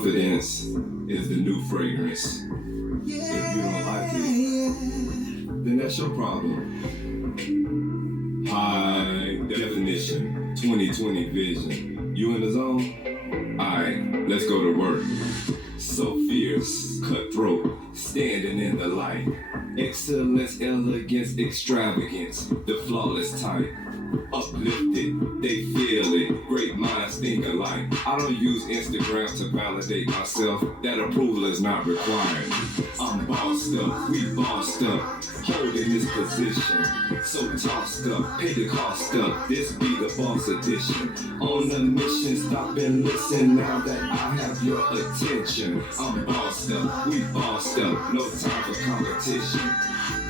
Confidence is the new fragrance. If you don't like it, then that's your problem. High definition, 2020 vision. You in the zone? Alright, let's go to work. So fierce, cutthroat, standing in the light. Excellence, elegance, extravagance, the flawless type. Uplifted, they feel it. Great minds think alike. I don't use Instagram to validate myself. That approval is not required. I'm bossed up, we bossed up, holding this position. So tossed up, pay the cost up. This be the boss edition. On a mission, stop and listen now that I have your attention. I'm bossed up, we bossed up, no time for competition.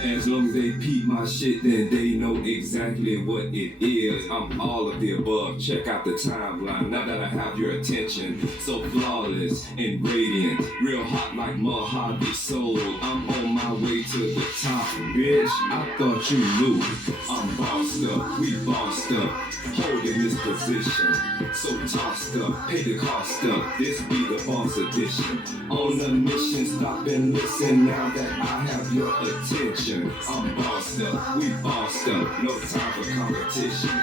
As long as they peep my shit, then they know exactly what it is. I'm all of the above. Check out the timeline now that I have your attention. So flawless and radiant, real hot like Mojave Soul. I'm on my way to the top, bitch. I thought you knew. I'm bossed up, we bossed up, holding this position. So tossed up, pay the cost up. This be the boss edition. On a mission, stop and listen now that I have your attention. I'm bossed up, we bossed up, no time for competition.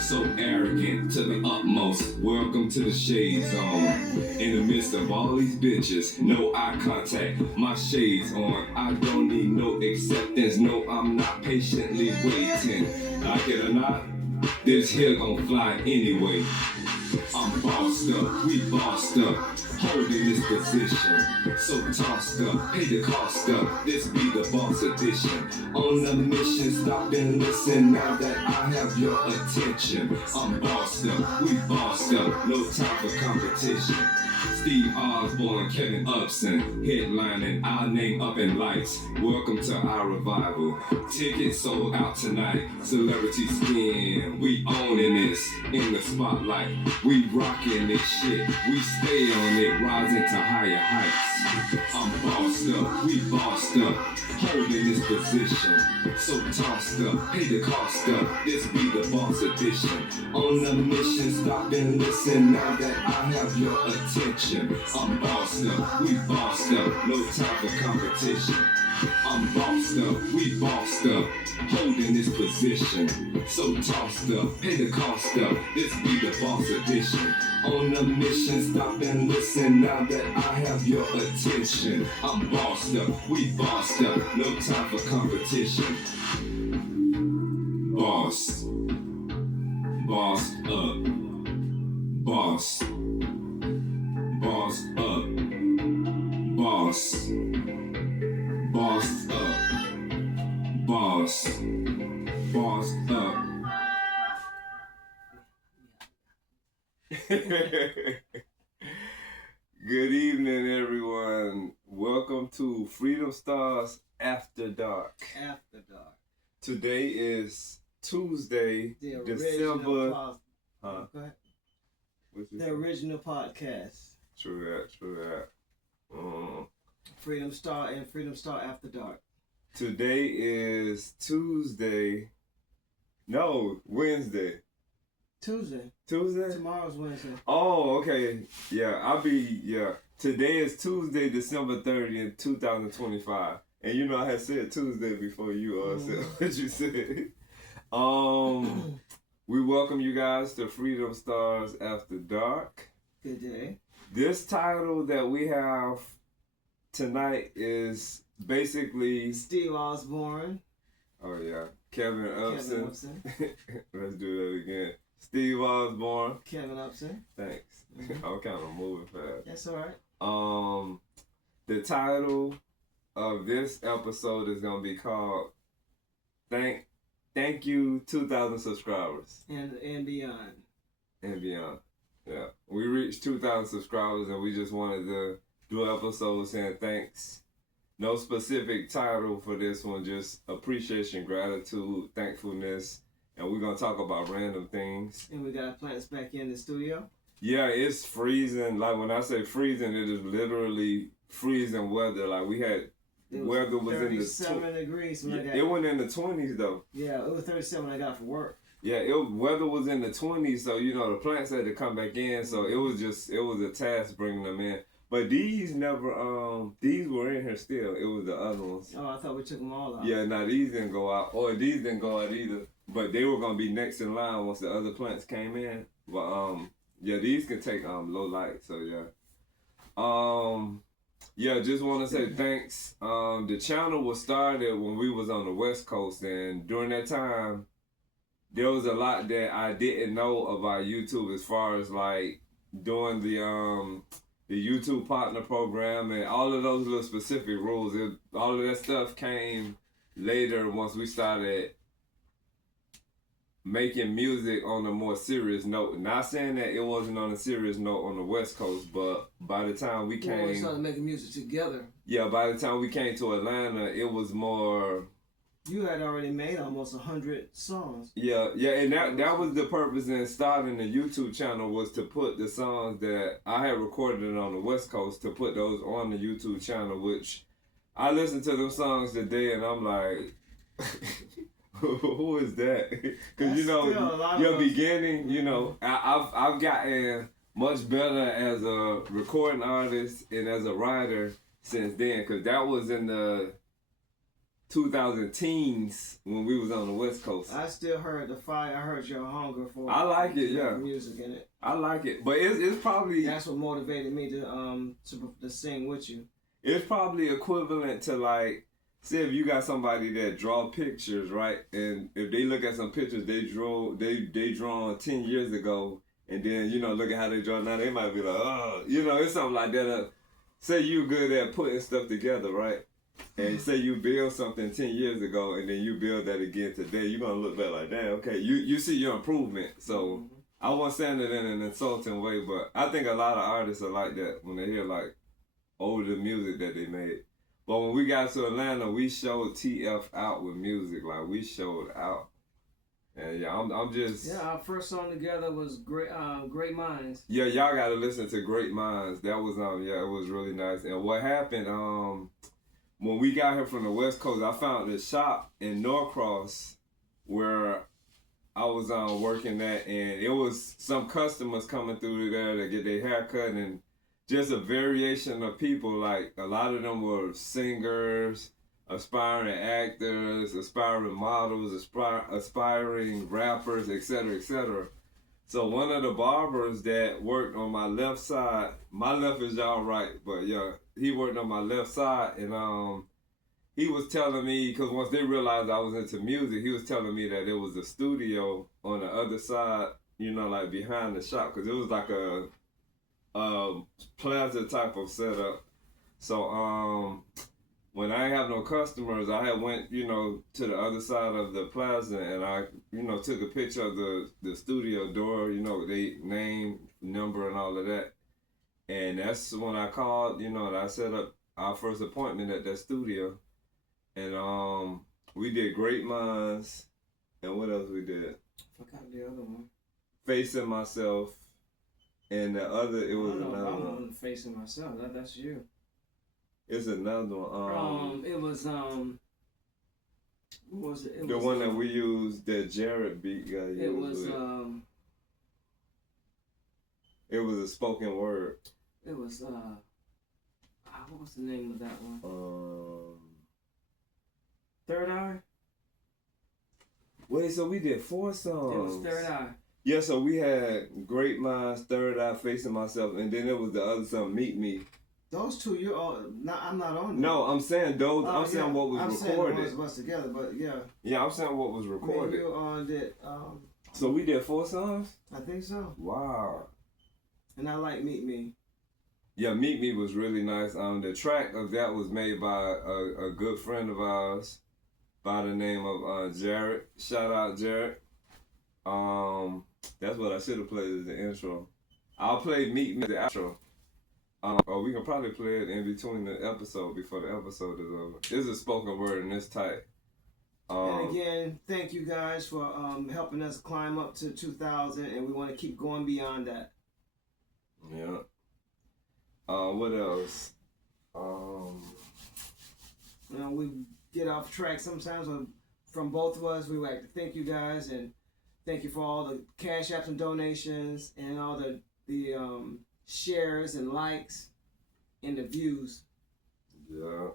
So arrogant to the utmost, welcome to the shade zone. In the midst of all these bitches, no eye contact, my shades on. I don't need no acceptance, no I'm not patiently waiting. Like it or not, this here gon' fly anyway. I'm bossed up, we bossed up, holding this position. So tossed up, pay the cost up. This be the boss edition. On a mission, stop and listen now that I have your attention. I'm bossed up, we bossed up, no time for competition. Steve Osborne, Kevin UPSON, headlining our name up in lights. Welcome to our revival. Tickets sold out tonight. Celebrity skin, we owning this in the spotlight. We rocking this shit, we stay on it, rising to higher heights. I'm bossed up, we bossed up, holding this position. So tossed up, pay the cost up. This be the boss edition. On a mission, stop and listen now that I have your attention. I'm bossed up, we bossed up, no time for competition. I'm bossed up, we bossed up, holding this position. So tossed up, pay the cost up. This be the boss edition. On a mission, stop and listen now that I have your attention. I'm bossed up, we bossed up, no time for competition. Boss, bossed up, boss, bossed up, boss, bossed up, boss, bossed up. Good evening, everyone. Welcome to Freedom Stars After Dark. After Dark. Today is Tuesday, The December. Go ahead. The Say? original podcast. True that. Freedom Star and Freedom Star After Dark. Today is Tuesday. No, Wednesday. Tuesday. Tomorrow's Wednesday. Oh, okay. Yeah, Today is Tuesday, December 30th, 2025. And you know I had said Tuesday before you said what you said. We welcome you guys to Freedom Stars After Dark. Good day. This title that we have tonight is basically Steve Osborne. Oh yeah, Kevin UPSON. Let's do that again. Steve Osborne. Kevin UPSON. Thanks. Mm-hmm. I'm kind of moving fast. That's all right. The title of this episode is gonna be called Thank You 2,000 subscribers and beyond. And beyond. Yeah, we reached 2,000 subscribers, and we just wanted to do an episode saying thanks. No specific title for this one, just appreciation, gratitude, thankfulness, and we're gonna talk about random things. And we got plants back in the studio. Yeah, it's freezing. Like when I say freezing, it is literally freezing weather. Like we had weather was in the 37 degrees when I got. It went in the 20s though. Yeah, it was 37 when I got for work. Yeah, weather was in the 20s, so you know the plants had to come back in. So it was a task bringing them in. But these never, these were in here still. It was the other ones. Oh, I thought we took them all out. Yeah, no, these didn't go out. Or these didn't go out either. But they were gonna be next in line once the other plants came in. But yeah, these can take low light, so yeah. Yeah, just want to say thanks. The channel was started when we was on the West Coast, and during that time, there was a lot that I didn't know about YouTube as far as like doing the YouTube partner program and all of those little specific rules. All of that stuff came later once we started making music on a more serious note. Not saying that it wasn't on a serious note on the West Coast, but by the time we came... we started making music together. Yeah, by the time we came to Atlanta, it was more... You had already made almost 100 songs. Yeah, and that was the purpose in starting the YouTube channel, was to put the songs that I had recorded on the West Coast, to put those on the YouTube channel, which I listened to them songs today and I'm like... Who is that? Because you know, your beginning, you know, I've gotten much better as a recording artist and as a writer since then. Because that was in the 2010s when we was on the West Coast. I still heard the fire. I heard your hunger for. I like it, yeah. Music in it. I like it, but it's probably that's what motivated me to sing with you. It's probably equivalent to like. Say if you got somebody that draw pictures, right? And if they look at some pictures they drawn 10 years ago, and then, you know, look at how they draw now, they might be like, oh, you know, it's something like that. Say you good at putting stuff together, right? And say you build something 10 years ago, and then you build that again today, you're going to look back like, damn, okay, you see your improvement. So I wasn't saying it in an insulting way, but I think a lot of artists are like that when they hear, like, older music that they made. But when we got to Atlanta, we showed TF out with music. Like, we showed out. And yeah, I'm just... Yeah, our first song together was Great Minds. Yeah, y'all got to listen to Great Minds. That was, yeah, it was really nice. And what happened, when we got here from the West Coast, I found this shop in Norcross where I was working at. And it was some customers coming through there to get their hair cut, and just a variation of people. Like, a lot of them were singers, aspiring actors, aspiring models, aspiring rappers, etc., etc. So one of the barbers that worked on my left side, my left is y'all right, but yeah, he worked on my left side, and he was telling me, because once they realized I was into music, he was telling me that there was a studio on the other side, you know, like behind the shop, because it was like a plaza type of setup. So when I have no customers, I had went, you know, to the other side of the plaza, and I, you know, took a picture of the studio door, you know, they name, number, and all of that. And that's when I called, you know, and I set up our first appointment at that studio. And we did Great Minds, and what else we did? I forgot the other one. Facing Myself. And the other, it was another one. Facing Myself. That's you. It's another one. It was what was it? The one that we used, that Jared beat guy used. It was It was a spoken word. It was what was the name of that one? Third Eye. Wait, so we did 4 songs. It was Third Eye. Yeah, so we had Great Minds, Third Eye, Facing Myself, and then there was the other song, Meet Me. Those two, you're on. I'm not on. No, I'm saying those. I'm saying what was recorded. Saying was together, but yeah. Yeah, I'm saying what was recorded. Me and you on did. So we did 4 songs. I think so. Wow. And I like Meet Me. Yeah, Meet Me was really nice. The track of that was made by a good friend of ours by the name of Jared. Shout out Jared. That's what I should have played as the intro. I'll play Meet Me as the outro. Or we can probably play it in between the episode, before the episode is over. This is a spoken word and it's tight. And again, thank you guys for helping us climb up to 2,000, and we want to keep going beyond that. Yeah. What else? You know, we get off track sometimes. From both of us, we would like to thank you guys, and thank you for all the cash apps and donations and all the shares and likes. in the views. Yeah.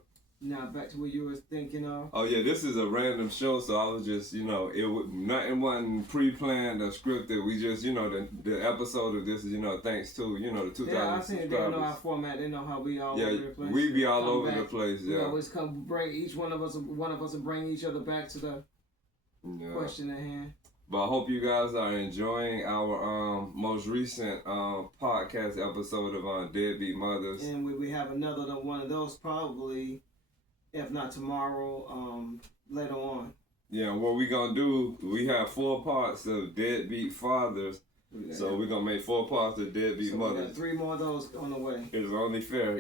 Now back to what you were thinking of. Oh yeah, this is a random show, so I was just, nothing wasn't pre-planned or scripted. We just, the episode of this is, thanks to, the 2,000 Yeah, I think they know our subscribers. format. They know how we all Yeah, over the place. we be all Come over back. the place. We Yeah. always come bring each one of us will bring each other back to the Yeah. question at hand. But I hope you guys are enjoying our most recent podcast episode of Deadbeat Mothers. And we have another one of those probably, if not tomorrow, later on. Yeah, what we gonna do? We have 4 parts of Deadbeat Fathers, so we're gonna make 4 parts of Deadbeat So Mothers. we got 3 more of those on the way. It's only fair,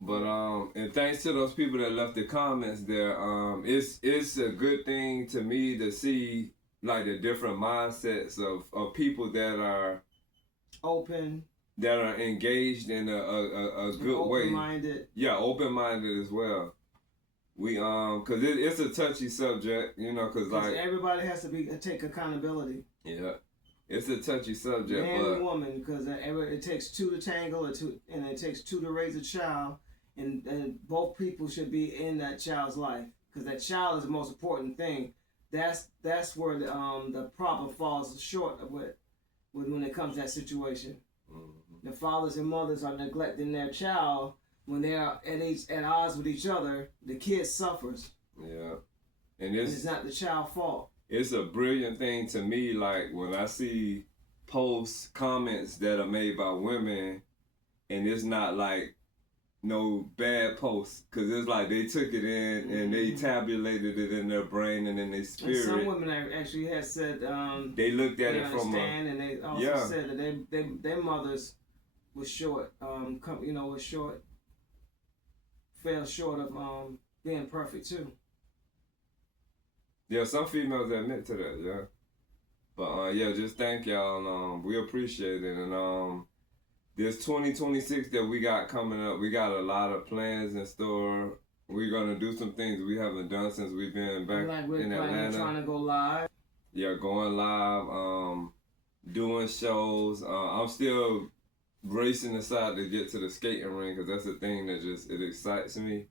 But and thanks to those people that left the comments there. It's a good thing to me to see like the different mindsets of people that are Open. That are engaged in a good way. Open-minded. Yeah, open-minded as well. We cause it's a touchy subject, cause like everybody has to take accountability. Yeah, it's a touchy subject. Man and woman, because it takes 2 to tangle, and it takes 2 to raise a child, and both people should be in that child's life, because that child is the most important thing. That's where the problem falls short of when it comes to that situation. Mm-hmm. The fathers and mothers are neglecting their child when they are at odds with each other. The kid suffers. Yeah, and it's not the child's fault. It's a brilliant thing to me, like when I see posts, comments that are made by women, and it's not like no bad posts, because it's like they took it in and they tabulated it in their brain and in their spirit. And some women actually had said they looked at it from and they also said that their mothers was short, fell short of being perfect too. Yeah, some females admit to that, yeah. But just thank y'all, and we appreciate it. And this 2026 that we got coming up, we got a lot of plans in store. We're gonna do some things we haven't done since we've been back in Atlanta. Trying to go live. Yeah, going live, doing shows. I'm still racing aside to get to the skating ring, because that's the thing that it excites me.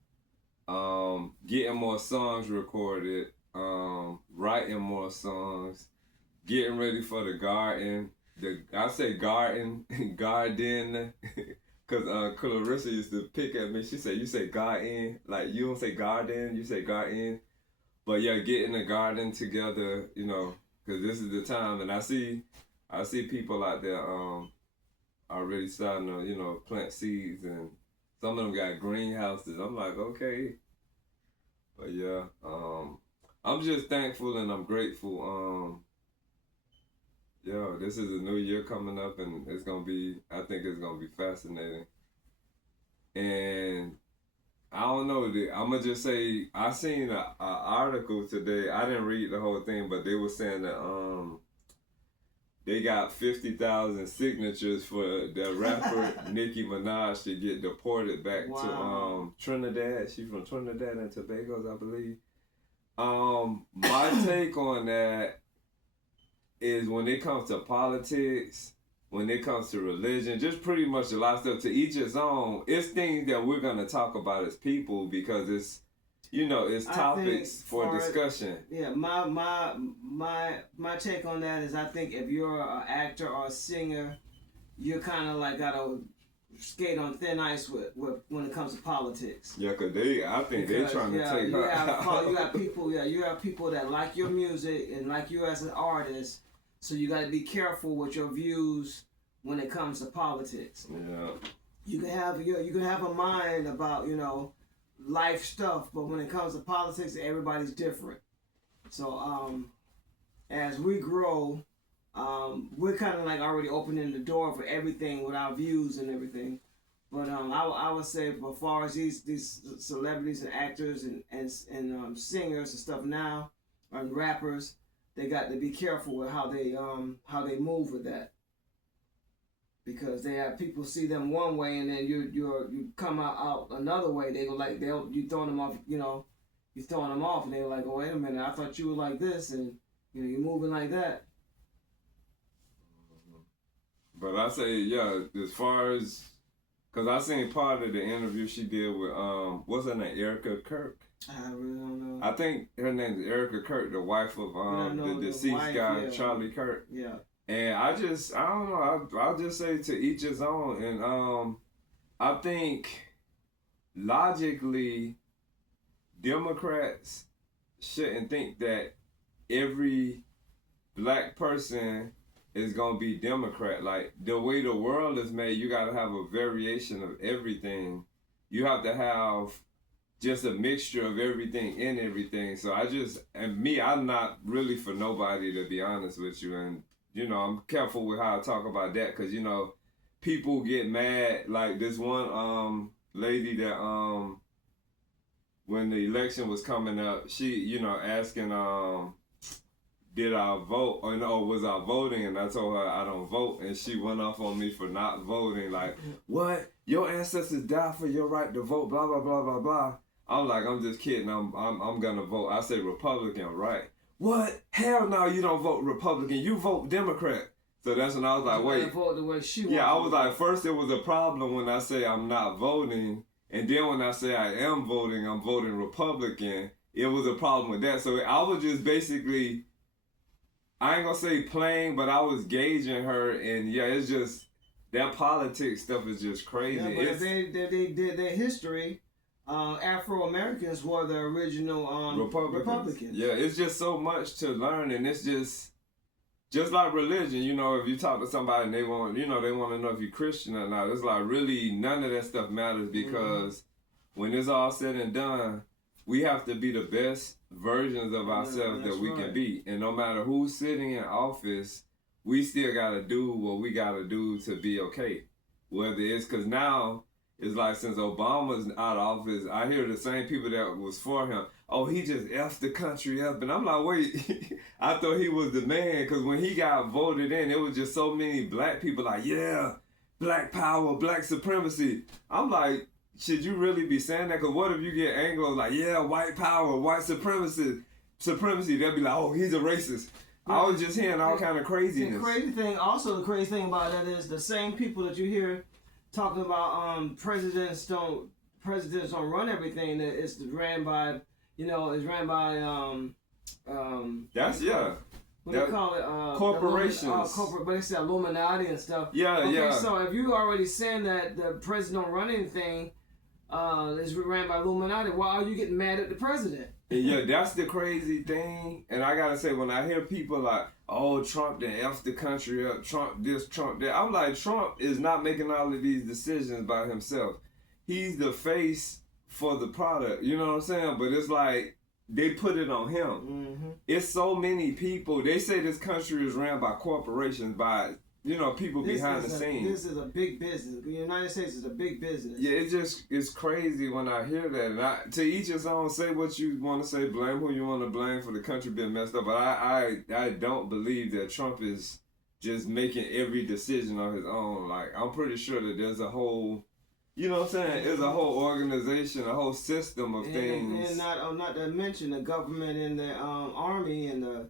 Getting more songs recorded. Writing more songs, getting ready for the garden. I say garden, cause Clarissa used to pick at me. She said, "You say garden, like you don't say garden, you say garden." But yeah, getting the garden together, cause this is the time, and I see people out there already starting to plant seeds, and some of them got greenhouses. I'm like, okay, but yeah, I'm just thankful and I'm grateful. This is a new year coming up, and I think it's gonna be fascinating. And I don't know, I'm gonna just say, I seen an article today. I didn't read the whole thing, but they were saying that they got 50,000 signatures for the rapper Nicki Minaj to get deported back to Trinidad. She's from Trinidad and Tobago, I believe. My take on that is, when it comes to politics, when it comes to religion, just pretty much a lot of stuff, to each his own. It's things that we're gonna talk about as people, because it's topics for discussion. My take on that is, I think if you're an actor or a singer, you're kind of like gotta skate on thin ice with when it comes to politics. Yeah, I think they're trying to take her out. You have people that like your music and like you as an artist, so you got to be careful with your views when it comes to politics. Yeah. You can have a mind about life stuff, but when it comes to politics, everybody's different. So as we grow, we're kind of like already opening the door for everything with our views and everything. But I would say, as far as these celebrities and actors and singers and stuff now, and rappers, they got to be careful with how they move with that, because they have people see them one way, and then you come out another way. They go like you throwing them off, you throwing them off, and they're like, oh, wait a minute, I thought you were like this, and you're moving like that. But I say, yeah, as far as Cause I seen part of the interview she did with what's her name, Erica Kirk. I really don't know. I think her name is Erica Kirk, the wife of the deceased wife, guy, yeah. Charlie Kirk. Yeah. And I don't know. I'll just say to each his own. And I think logically, Democrats shouldn't think that every black person is gonna be Democrat. Like the way the world is made, you gotta have a variation of everything. You have to have just a mixture of everything in everything. So I'm not really for nobody, to be honest with you. And I'm careful with how I talk about that, because people get mad. Like this one lady that when the election was coming up, she asking did I vote or no, was I voting? And I told her I don't vote, and she went off on me for not voting. Like, what? Your ancestors died for your right to vote, blah blah blah blah blah. I'm like, I'm just kidding. I'm gonna vote. I say Republican, right? What? Hell no, you don't vote Republican. You vote Democrat. So that's when I was like, wait. Vote the way she I was like, first it was a problem when I say I'm not voting, and then when I say I am voting, I'm voting Republican. It was a problem with that. So I was just basically, I ain't gonna say playing, but I was gauging her, and it's just that politics stuff is just crazy. Yeah, but if they did their history, Afro-Americans were the original Republicans. Yeah, it's just so much to learn, and it's just like religion. If you talk to somebody and they want to know if you're Christian or not, it's like really none of that stuff matters, because when it's all said and done, we have to be the best versions of ourselves that we can be. And no matter who's sitting in office, we still got to do what we got to do to be okay. Whether it's because now, it's like since Obama's out of office, I hear the same people that was for him, oh, he just effed the country up. And I'm like, wait, I thought he was the man, because when he got voted in, it was just so many black people like, yeah, black power, black supremacy. I'm like, should you really be saying that? Because what if you get Anglos like, yeah, white power, white supremacy? They'll be like, oh, he's a racist. I was just hearing all kind of craziness. The crazy thing about that is the same people that you hear talking about presidents don't run everything. That it's ran by that's what do you call it? Corporations. But they say Illuminati and stuff. Yeah. So if you already saying that the president don't run anything, is ran by Illuminati, why are you getting mad at the president? Yeah, that's the crazy thing. And I gotta say, when I hear people like, oh, Trump done F the country up, Trump this, Trump that, I'm like, Trump is not making all of these decisions by himself. He's the face for the product, you know what I'm saying? But it's like, they put it on him. Mm-hmm. It's so many people. They say this country is ran by corporations, by people behind the scenes. This is a big business. The United States is a big business. Yeah, it's crazy when I hear that. And to each his own, say what you want to say, blame who you want to blame for the country being messed up. But I don't believe that Trump is just making every decision on his own. Like, I'm pretty sure that there's a whole, what I'm saying? There's a whole organization, a whole system of things. And not to mention the government and the army and the...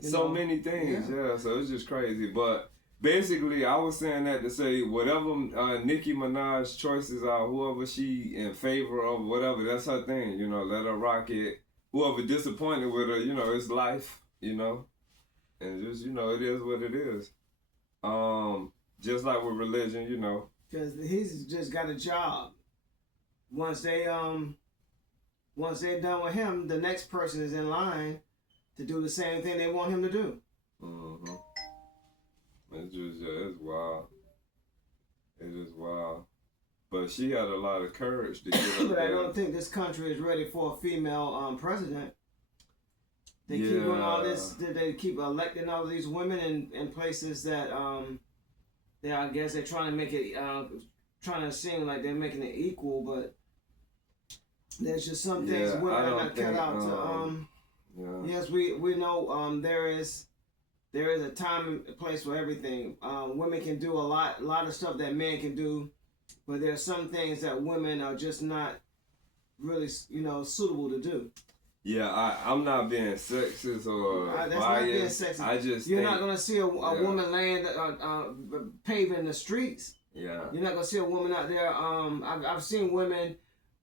So many things, yeah. So it's just crazy. But basically, I was saying that to say whatever Nicki Minaj's choices are, whoever she in favor of, whatever, that's her thing. Let her rock it. Whoever disappointed with her, it's life. And just it is what it is. Just like with religion, Because he's just got a job. Once they're done with him, the next person is in line to do the same thing they want him to do. Mm-hmm. It's just, it's wild. It is wild. But she had a lot of courage to get up But there. I don't think this country is ready for a female president. They keep doing all this. They keep electing all these women in places that I guess they're trying to make it, trying to seem like they're making it equal, but there's just some things women are not cut out to. Yes, we know there is a time and place for everything. Women can do a lot of stuff that men can do, but there are some things that women are just not really, suitable to do. Yeah, I'm not being sexist or that's biased. not being sexist. I just You're not gonna see a woman laying paving the streets Yeah. You're not gonna see a woman out there. I've seen women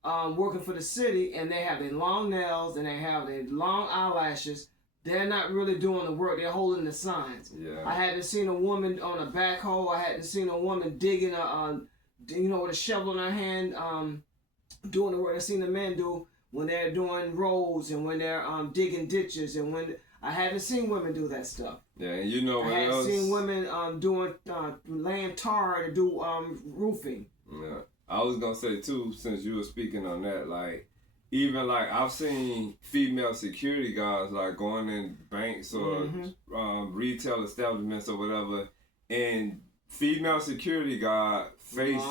working for the city, and they have their long nails and they have their long eyelashes. They're not really doing the work. They're holding the signs. Yeah. I haven't seen a woman on a backhoe. I hadn't seen a woman digging with a shovel in her hand, doing the work I've seen the men do when they're doing roads and when they're digging ditches, and when I haven't seen women do that stuff. Yeah, and you know what I else? haven't seen women doing laying tar to do roofing. Yeah, I was gonna say too, since you were speaking on that, like even like I've seen female security guards like going in banks or retail establishments or whatever, and female security guard face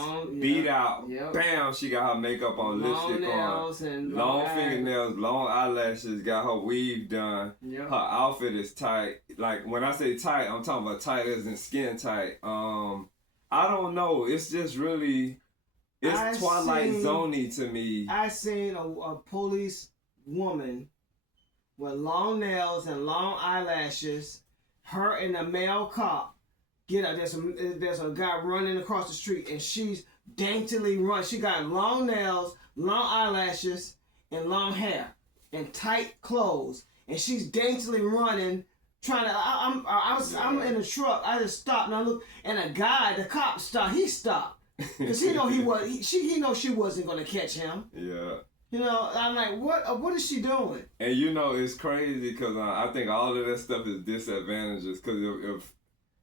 beat out, bam, she got her makeup on, long lipstick nails on, and long fingernails, long eyelashes, got her weave done. Her outfit is tight. Like when I say tight, I'm talking about tight as in skin tight. I don't know. It's just really, it's Twilight Zone-y to me. I seen a police woman with long nails and long eyelashes. Her and a male cop get out. There's a guy running across the street, and she's daintily run. She got long nails, long eyelashes, and long hair, and tight clothes, and she's daintily running. Trying to, I'm in a truck. I just stopped and I looked, and the cop stopped. He stopped because he know he know she wasn't gonna catch him. Yeah. You know, I'm like, what is she doing? And you know, it's crazy because I think all of that stuff is disadvantages. Because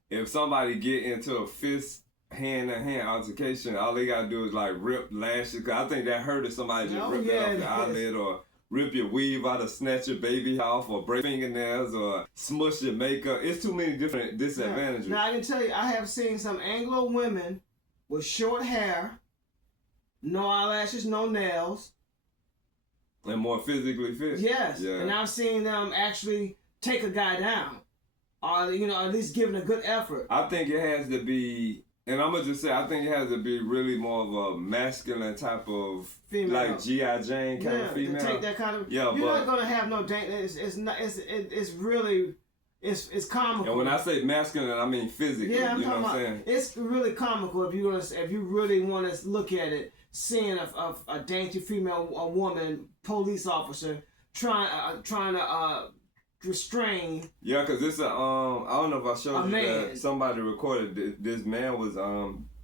if somebody get into a fist hand-to-hand altercation, all they gotta do is like rip lashes. Cause I think that hurt if somebody just rip it off your eyelid, or rip your weave out, or snatch your baby off, or break fingernails, or smush your makeup. It's too many different disadvantages. Now I can tell you, I have seen some Anglo women with short hair, no eyelashes, no nails, and more physically fit. Yes, yeah. And I've seen them actually take a guy down, or at least giving a good effort. I think it has to be, and I'm gonna just say, I think it has to be really more of a masculine type of female, like G.I. Jane kind of female. To take that kind of. Yeah, you're not gonna have no dang. It's not. It's really. It's comical. And when I say masculine, I mean physically. Yeah, I'm you know talking what I'm about. saying? It's really comical if you really want to look at it. Seeing a dainty female, a woman police officer trying to restrain. Yeah, because it's I don't know if I showed you man. that somebody recorded this man was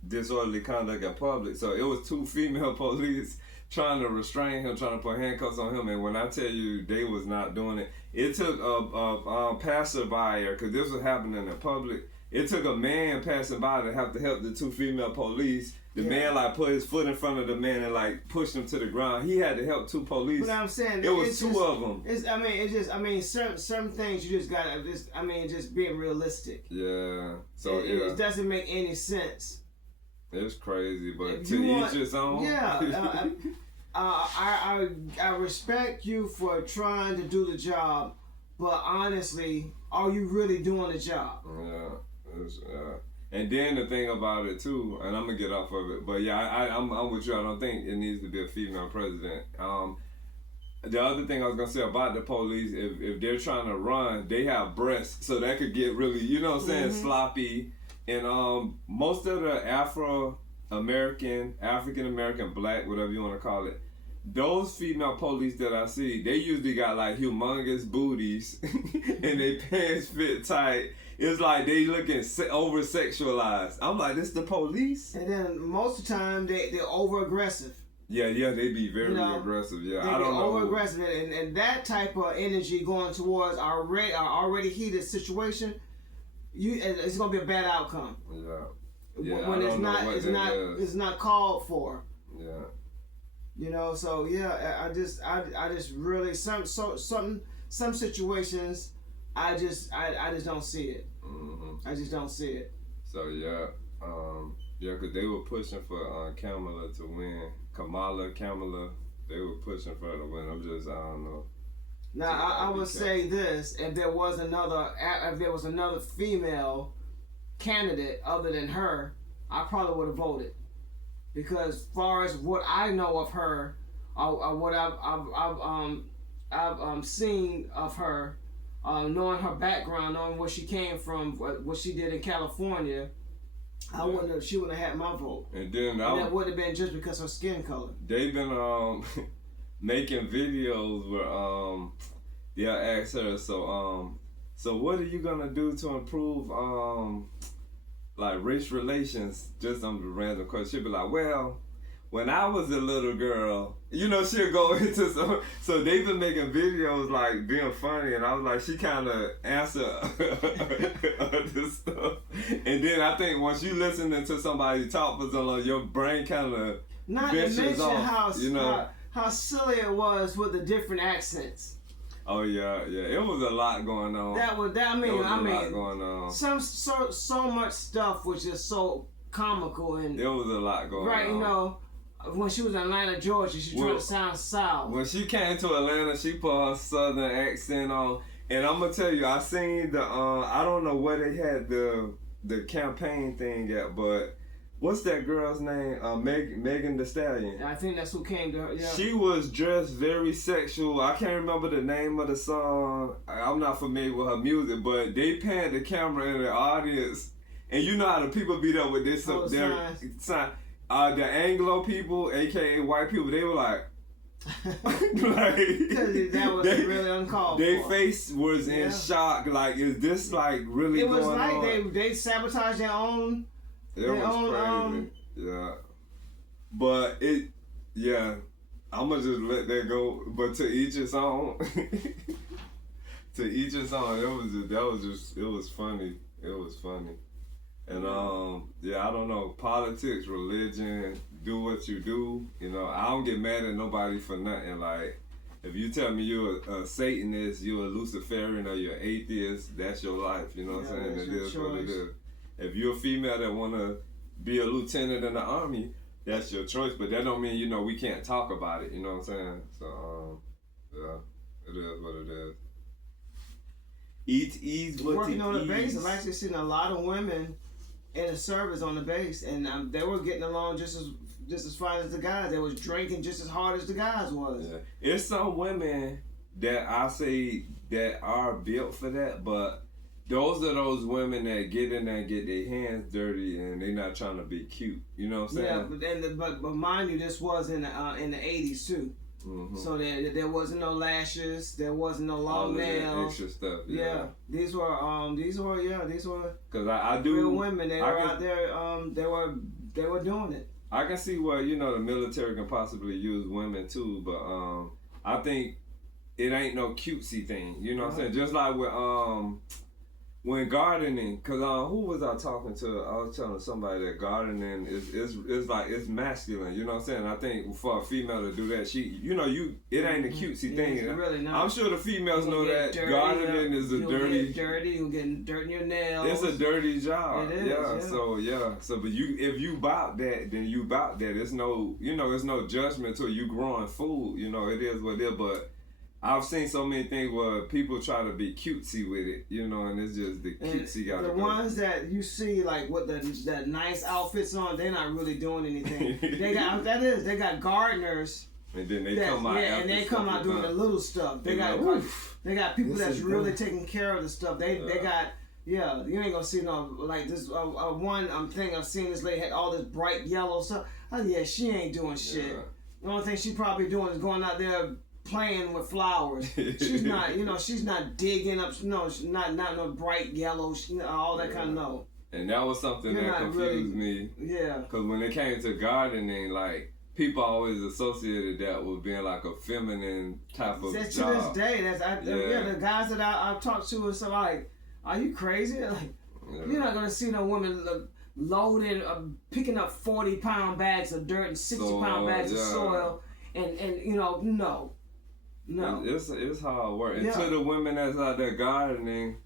disorderly conduct in public. So it was two female police trying to restrain him, trying to put handcuffs on him. And when I tell you they was not doing it, it took a passerby, because this was happening in public. It took a man passing by to have to help the two female police. The man like put his foot in front of the man and like pushed him to the ground. He had to help two police. But I'm saying it was two of them. Certain things you just gotta just being realistic. Yeah. So it doesn't make any sense. It's crazy, but if to each his own. Yeah. I respect you for trying to do the job, but honestly, are you really doing the job? Yeah. And then the thing about it too, and I'm gonna get off of it, but yeah, I'm with you. I don't think it needs to be a female president. The other thing I was gonna say about the police, if they're trying to run, they have breasts, so that could get really, you know what I'm saying, sloppy. And most of the African American, black, whatever you want to call it, those female police that I see, they usually got like humongous booties, and their pants fit tight. It's like they looking over sexualized. I'm like, this the police? And then most of the time they're over aggressive. Yeah, they be very aggressive. Yeah, I don't know. Over aggressive, and that type of energy going towards our already heated situation, it's gonna be a bad outcome. Yeah. When it's not called for. Yeah. So yeah, I just really some situations I just don't see it. Mm-hmm. I just don't see it. So yeah, because they were pushing for Kamala to win. Kamala, they were pushing for her to win. I don't know. Now I would say this: if there was another female candidate other than her, I probably would have voted, because as far as what I know of her, or what I've seen of her. Knowing her background, knowing where she came from, what she did in California, I wouldn't have. She wouldn't have had my vote. And then that would have been just because of her skin color. They've been making videos where they'll ask her, so what are you gonna do to improve like race relations? Just on the random question. She'll be like, well, when I was a little girl, you know, she'll go into some. So they've been making videos like being funny, and I was like, she kind of answer this stuff. And then I think once you listening to somebody talk for so long, your brain kind of not to mention off, how silly it was with the different accents. Oh yeah, it was a lot going on. I mean, a lot going on. So much stuff was just so comical and there was a lot going on. Right, you know. When she was in Atlanta, Georgia, she tried to sound South. When she came to Atlanta, she put her Southern accent on. And I'm going to tell you, I seen the, I don't know where they had the campaign thing at, but what's that girl's name? Megan Thee Stallion. I think that's who came to her, yeah. She was dressed very sexual. I can't remember the name of the song. I'm not familiar with her music, but they panned the camera in the audience. And you know how the people beat up with this up there. The Anglo people, aka white people, they were like, that was really uncalled for. Their face was in shock. Like, is this like really going on? It was like they sabotaged their own. It was crazy. Yeah, but I'ma just let that go. But to each his own. To each his own. It was funny. It was funny. And I don't know, politics, religion, do what you do. You know, I don't get mad at nobody for nothing. Like, if you tell me you're a Satanist, you're a Luciferian, or you're atheist, that's your life. You know what I'm saying? It is what it is. If you're a female that wanna be a lieutenant in the army, that's your choice. But that don't mean, we can't talk about it. You know what I'm saying? So it is what it is. Ease what working on the base, I've actually seen a lot of women in the service on the base, and they were getting along just as fine as the guys. They was drinking just as hard as the guys was. Yeah. It's some women that I say that are built for that, but those are those women that get in there and get their hands dirty, and they're not trying to be cute. You know what I'm saying? Yeah, but mind you, this was in the 80s too. Mm-hmm. So there wasn't no lashes, there wasn't no long nails, extra stuff. Yeah, these were because I do real women. They were out there. They were doing it. I can see where the military can possibly use women too, but I think it ain't no cutesy thing. You know what I'm saying? Just like with when gardening, cause who was I talking to? I was telling somebody that gardening is like it's masculine. You know what I'm saying? I think for a female to do that, it ain't a cutesy thing. It's really not. I'm sure the females know that gardening is a dirty. Get dirty. You get dirt in your nails. It's a dirty job. It is. Yeah. So but if you bout that, then you bout that. It's no it's no judgment to you growing food. It is what it is. But I've seen so many things where people try to be cutesy with it, and it's just the cutesy gotta go. The ones that you see like with the nice outfits on, they're not really doing anything. They got gardeners. And then they come out. Yeah, and they come out doing the little stuff. They got people that's really taking care of the stuff. They got. Yeah, you ain't gonna see no like this. One I've seen this lady had all this bright yellow stuff. Oh yeah, she ain't doing shit. Yeah. The only thing she probably doing is going out there playing with flowers. She's not, she's not digging up. No, she's not no bright yellow. All that kind of no. And that was something that confused me. Yeah. Because when it came to gardening, like people always associated that with being like a feminine type of job. To this day, the guys that I've talked to are so like, are you crazy? Like, you're not gonna see no woman loading, picking up 40-pound bags of dirt and 60-pound bags of soil, and no. No, it's hard work. And to the women that's out there gardening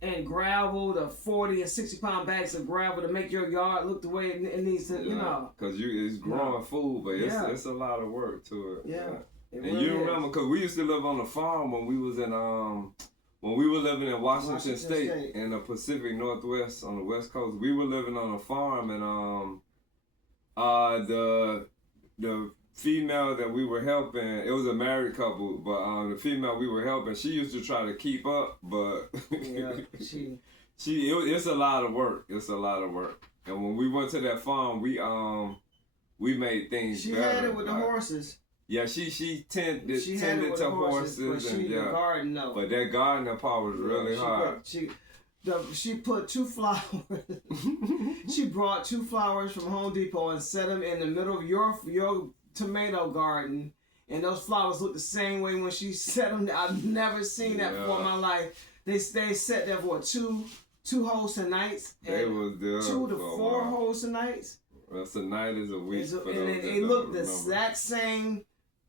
and gravel, the 40 and 60-pound bags of gravel to make your yard look the way it needs to, because it's growing food, but it's a lot of work to it. Yeah. And really you remember, because we used to live on the farm when we was in when we were living in Washington State in the Pacific Northwest on the West Coast. We were living on a farm, and the female that we were helping, it was a married couple, but the female we were helping, she used to try to keep up, but it's a lot of work. It's a lot of work. And when we went to that farm, we made things She better. had it with the horses. Yeah, she tended had it with to the horses, horses but and the garden though. But that gardening part was really hard. She put 2 flowers. She brought 2 flowers from Home Depot and set them in the middle of your tomato garden. And those flowers look the same way when she set them. I've never seen that before in my life. They set there for two whole nights. They was there 2 to 4 whole nights. That's a night is a week. And they look the exact same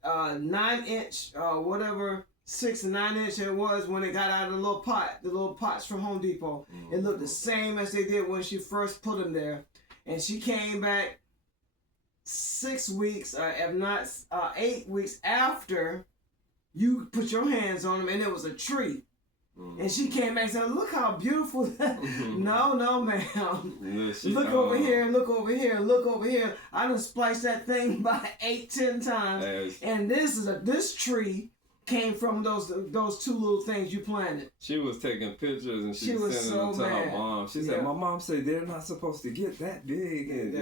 9-inch, whatever, 6 to 9 inch it was when it got out of the little pots from Home Depot. Mm-hmm. It looked the same as they did when she first put them there. And she came back 6 weeks, if not 8 weeks after you put your hands on them, and it was a tree. Mm-hmm. And she came back and said, "Look how beautiful that." No, ma'am. Look over here, look over here, look over here. I done spliced that thing by 8-10 times. And this tree came from those 2 little things you planted. She was taking pictures and she was sending them to her mom. She said, "My mom said they're not supposed to get that big." And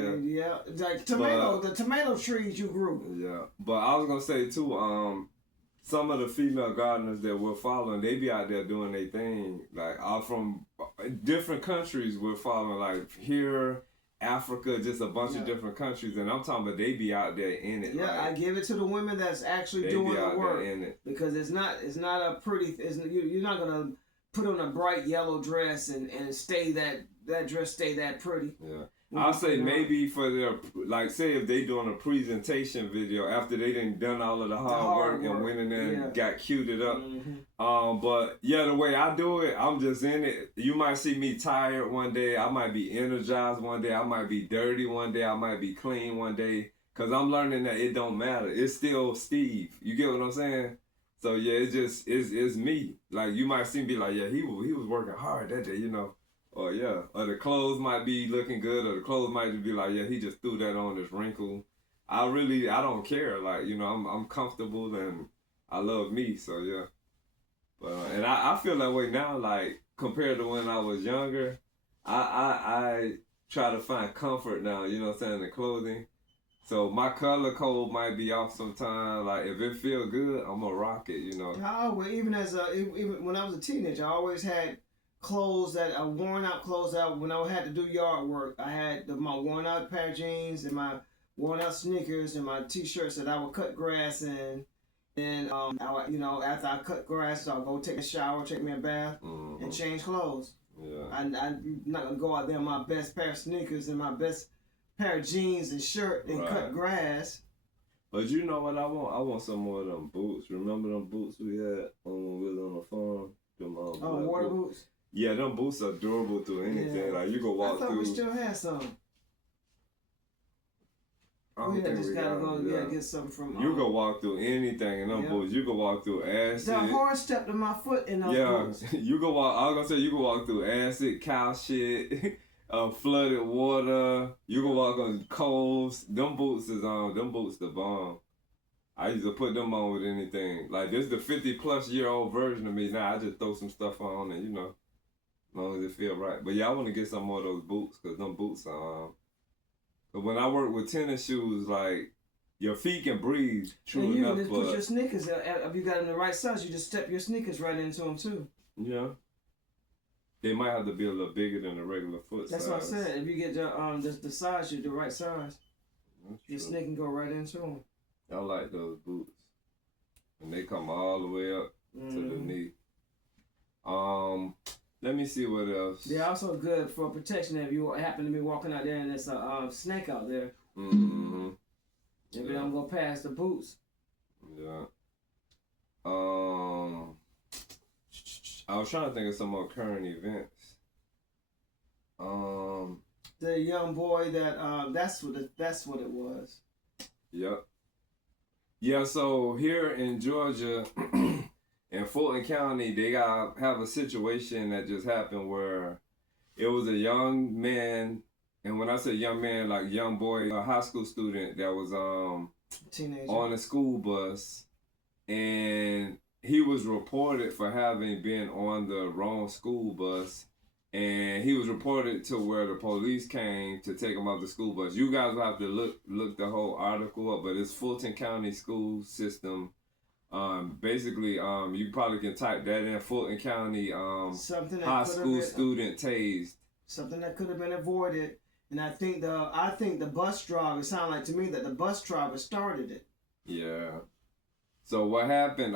like the tomato trees you grew. Yeah, but I was gonna say too, some of the female gardeners that we're following, they be out there doing their thing. Like, all from different countries we're following, like here, Africa, just a bunch of different countries. And I'm talking about they be out there in it. Yeah, I give it to the women that's actually doing the work. In it. Because it's not a pretty, you're not going to put on a bright yellow dress and stay that dress stay that pretty. Yeah. I'll say maybe for their, like, say if they doing a presentation video after they done all of the hard work and went in there and got cuted up. Mm-hmm. But yeah, the way I do it, I'm just in it. You might see me tired one day. I might be energized one day. I might be dirty one day. I might be clean one day. Cause I'm learning that it don't matter. It's still Steve. You get what I'm saying? So yeah, it's me. Like, you might see me be like, yeah, he was working hard that day, you know. Or or the clothes might be looking good, or the clothes might just be like, yeah, he just threw that on this wrinkle. I don't care. Like, you know, I'm comfortable and I love me, so yeah. But and I feel that way now, like, compared to when I was younger. I try to find comfort now, you know what I'm saying, in the clothing. So my color code might be off sometimes. Like, if it feel good, I'm gonna rock it, you know. Well, even when I was a teenager, I always had clothes that are worn out clothes out. When I had to do yard work, I had my worn out pair of jeans and my worn out sneakers and my t-shirts that I would cut grass in. And after I cut grass, I'll go take a shower, take me a bath, and change clothes. Yeah. I'm not gonna go out there in my best pair of sneakers and my best pair of jeans and shirt and cut grass. But you know what I want? I want some more of them boots. Remember them boots we had when we was on the farm? Them water boots? Yeah, them boots are durable through anything. Yeah. Like, you go walk through. I thought we still had some. We just gotta go get something from. You go walk through anything in them boots. You go walk through acid. The horse stepped on my foot in those boots. You go walk. I was gonna say you go walk through acid, cow shit, flooded water. You go walk on coals. Them boots the bomb. I used to put them on with anything. Like, this is the 50-plus-year-old version of me now. I just throw some stuff on and, you know, as long as it feel right. But yeah, I want to get some more of those boots, because them boots are. But when I work with tennis shoes, like, your feet can breathe. True enough, you can just put your sneakers. If you got them the right size, you just step your sneakers right into them too. Yeah. They might have to be a little bigger than a regular foot size. That's what I said. If you get the size, the right size, your sneaker can go right into them. I like those boots. And they come all the way up to the knee. Let me see what else. They're also good for protection if you happen to be walking out there and there's a snake out there. Mm-hmm. Maybe don't go past the boots. Yeah. I was trying to think of some more current events. The young boy that's what it was. Yep. Yeah, so here in Georgia, in Fulton County, they have a situation that just happened where it was a young man, and when I say young man, like young boy, a high school student that was teenager on a school bus, and he was reported for having been on the wrong school bus, and he was reported to where the police came to take him off the school bus. You guys will have to look the whole article up, but it's Fulton County school system. Basically, you probably can type that in, Fulton County high school student tased. Something that could have been avoided, and I think the bus driver. It sounded like to me that the bus driver started it. Yeah. So what happened?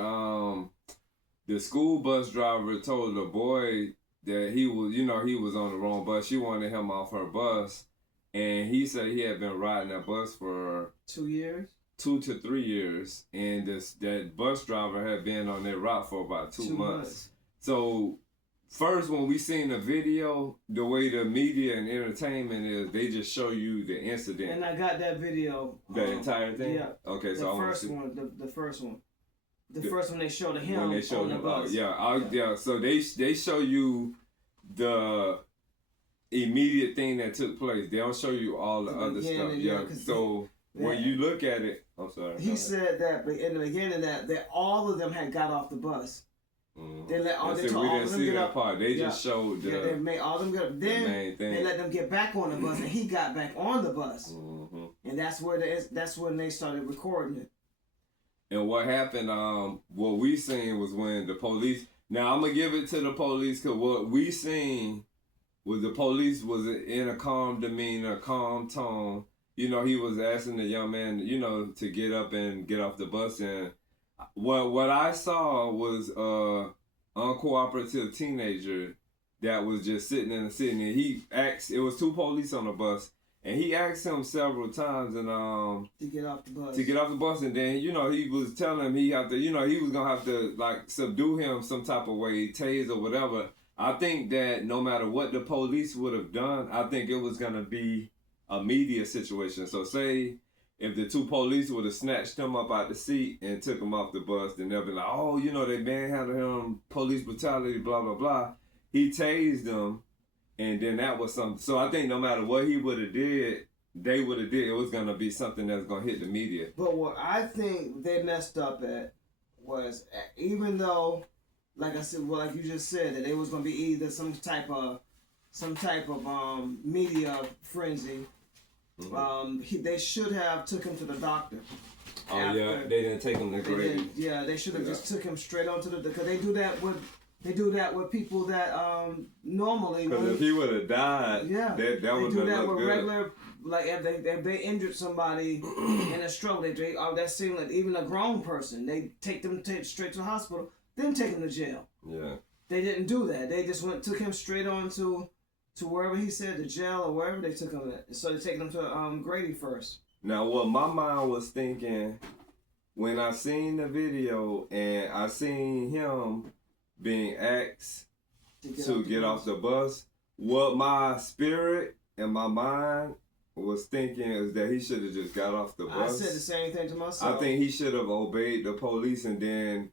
The school bus driver told the boy that he was on the wrong bus. She wanted him off her bus, and he said he had been riding that bus for 2 years. 2 to 3 years, and that bus driver had been on that route for about 2 months. So first, when we seen the video, the way the media and entertainment is, they just show you the incident. And I got that video. The entire thing? Yeah. Okay, so the first one. The first one they showed him when they showed on the bus. Yeah. So they show you the immediate thing that took place. They don't show you all the other stuff. Yeah. So when you look at it, I'm sorry. He said that in the beginning that all of them had got off the bus. Mm-hmm. They let all we them didn't see get that up. part. They just showed they made all them get up. Then main thing. they let them get back on the bus, and he got back on the bus. Mm-hmm. And that's when they started recording it. And what happened? What we seen was when the police. Now I'm gonna give it to the police, because what we seen was the police was in a calm demeanor, calm tone. You know, he was asking the young man, to get up and get off the bus. And what I saw was uncooperative teenager that was just sitting in the seat. And he asked, it was 2 police on the bus, and he asked him several times and to get off the bus. And then, he was telling him he was gonna have to like subdue him some type of way, tase or whatever. I think that no matter what the police would have done, I think it was gonna be a media situation. So say if the 2 police would have snatched him up out the seat and took him off the bus, then they'll be like, oh, they manhandled him, police brutality, blah, blah, blah. He tased them, and then that was something. So I think no matter what he would have did, they would have did, it was going to be something that's going to hit the media. But what I think they messed up at was, even though, like I said, like you just said, that it was going to be either some type of media frenzy. Mm-hmm. They should have took him to the doctor. They didn't take him to Grady. They should have just took him straight on to the, because they do that with people that normally. Because if he would have died, that would have looked good. Regular, like if they injured somebody in a stroke, that seemed like even a grown person, they take them straight to the hospital, then take him to jail. Yeah. They didn't do that. They just took him straight on to wherever he said, the jail or wherever they took him at. So they taking him to Grady first. Now, what my mind was thinking when I seen the video and I seen him being asked to get off the bus, what my spirit and my mind was thinking is that he should have just got off the bus. I said the same thing to myself. I think he should have obeyed the police and then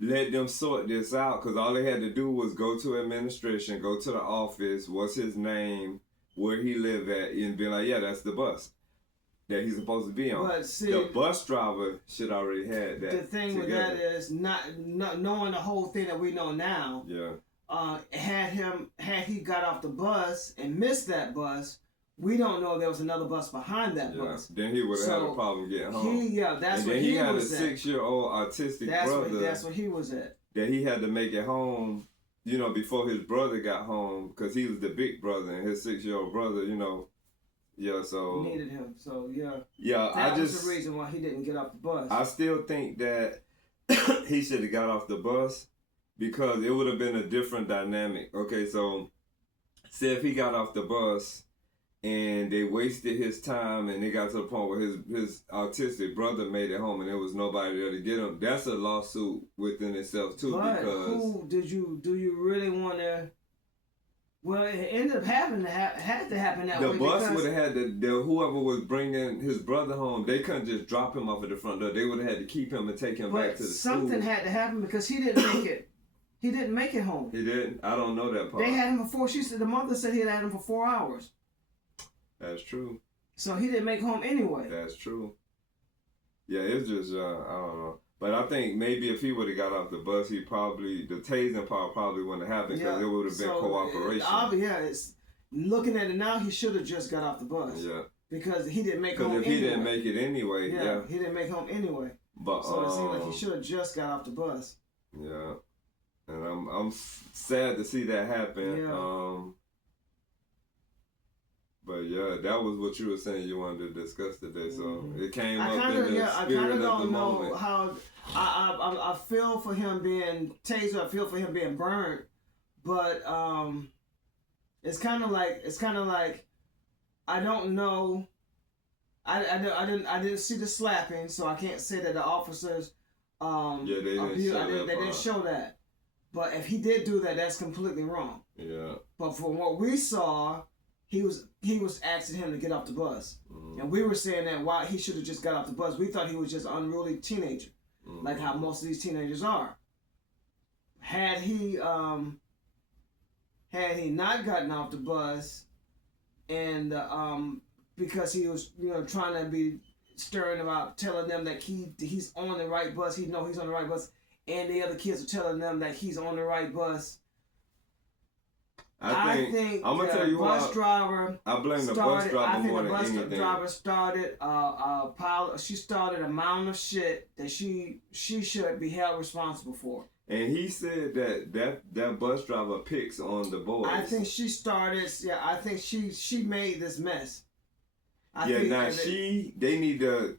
let them sort this out, because all they had to do was go to administration, go to the office, what's his name, where he lived at, and be like, yeah, that's the bus that he's supposed to be on. But see, the bus driver should already had that. The thing with that is not knowing the whole thing that we know now. Yeah. Had he got off the bus and missed that bus, we don't know there was another bus behind that bus. Then he would have had a problem getting home. That's what he was at. He had a 6-year-old autistic brother. That's what he was at. That he had to make it home, before his brother got home, because he was the big brother, and his 6-year-old brother, so needed him. So that was the reason why he didn't get off the bus. I still think that he should have got off the bus, because it would have been a different dynamic. Okay, so say if he got off the bus and they wasted his time and they got to the point where his autistic brother made it home and there was nobody there to get him, that's a lawsuit within itself too. But because who do you really want to? Well, it ended up had to happen that way. The bus would have had whoever was bringing his brother home, they couldn't just drop him off at the front door. They would have had to keep him and take him back to the school. Something had to happen, because he didn't make it. He didn't make it home. He didn't? I don't know that part. They had him for the mother said he had him for 4 hours. That's true. So he didn't make home anyway. That's true. Yeah, it's just, I don't know. But I think maybe if he would have got off the bus, the tasing part probably wouldn't have happened because it would have been cooperation. It's looking at it now. He should have just got off the bus. Yeah. Because he didn't make home anyway. Because if he didn't make it anyway, he didn't make home anyway. But so it seemed like he should have just got off the bus. Yeah. And I'm sad to see that happen. Yeah. But yeah, that was what you were saying you wanted to discuss today. So it came up in the spirit I kind of don't know moment. how. I feel for him being tasered. I feel for him being burned. But it's kind of like I don't know. I didn't see the slapping, so I can't say that the officers. They didn't show that. But if he did do that, that's completely wrong. Yeah. But from what we saw, he was asking him to get off the bus, and we were saying that why he should have just got off the bus. We thought he was just an unruly teenager, like how most of these teenagers are. Had he not gotten off the bus, and because he was trying to be stern about telling them that he's on the right bus, he's on the right bus, and the other kids are telling them that he's on the right bus. I think I'm gonna tell you bus driver. I blame the bus driver more than anything. I think the bus driver started she started a mound of shit that she should be held responsible for. And he said that bus driver picks on the boys. I think she started. Yeah, I think she made this mess. They need to.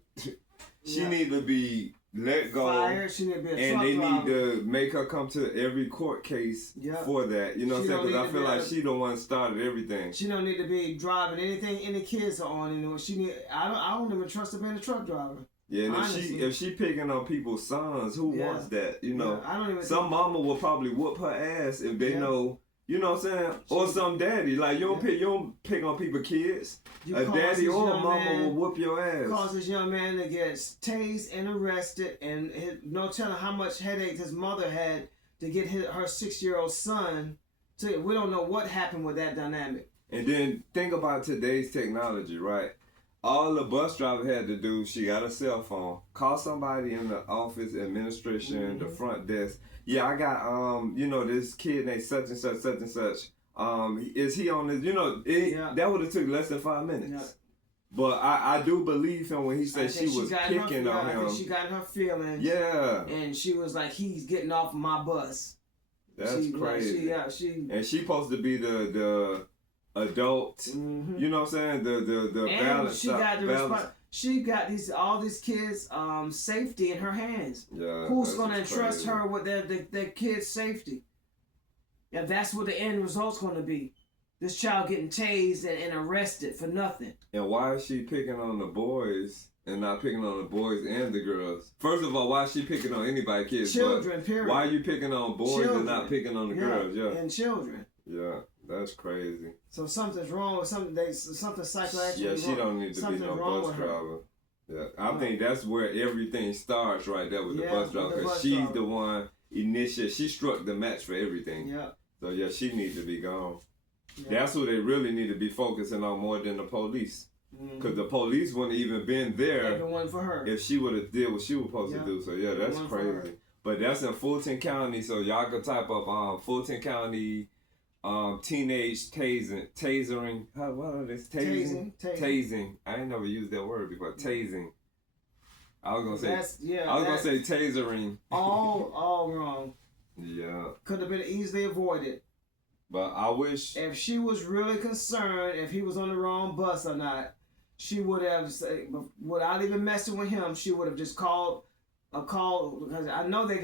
She need to be let go. Fired. She need to be a and truck they driver. need to make her come to every court case for that. You know what I'm saying? Because I feel like she the one started everything. She don't need to be driving anything any kids are on. I don't even trust her being a truck driver. Yeah, and if she picking on people's sons, who wants that? I don't even. Some mama will probably whoop her ass if they know. You know what I'm saying? Or some daddy. Like, you don't pick on people's kids. A daddy or a mama will whoop your ass. Cause this young man that gets tased and arrested, and no telling how much headache his mother had to get her 6-year-old son. We don't know what happened with that dynamic. And then think about today's technology, right? All the bus driver had to do, she got a cell phone, call somebody in the office, administration, the front desk. Yeah, I got, this kid named such and such, such and such. Is he on this? That would have took less than 5 minutes. Yeah. But I do believe him when he said she was picking on him. I think she got her feelings. Yeah. And she was like, he's getting off my bus. That's crazy. And she supposed to be the adult. You know what I'm saying? The and balance. She got the response. She got all these kids' safety in her hands. Yeah, who's gonna entrust her with their kids' safety? Yeah, that's what the end result's gonna be. This child getting tased and arrested for nothing. And why is she picking on the boys and not picking on the boys and the girls? First of all, why is she picking on anybody, kids? Children, period. Why are you picking on boys and not picking on the girls? Yeah, and children. Yeah, that's crazy. So something's wrong with something psychoactively wrong. Yeah, she don't need to be no bus driver. Yeah, I think that's where everything starts right there with the bus driver. Because she's the one she struck the match for everything. Yeah. So yeah, she needs to be gone. Yeah. That's who they really need to be focusing on more than the police. Because the police wouldn't even been there for her. If she would have did what she was supposed to do. So yeah, that's crazy. But that's in Fulton County, so y'all can type up Fulton County teenage tasering. What are this? Tasing. I ain't never used that word before. Tasing. I was gonna say tasering. All wrong. Yeah. Could have been easily avoided. But I wish if she was really concerned if he was on the wrong bus or not, she would have without even messing with him, she would have just called because I know they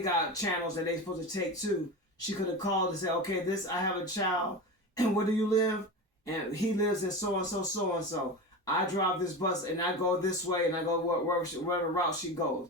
got channels that they supposed to take too. She could have called and said, okay, I have a child, and where do you live? And he lives in so and so. I drive this bus and I go this way and I go wherever route she goes.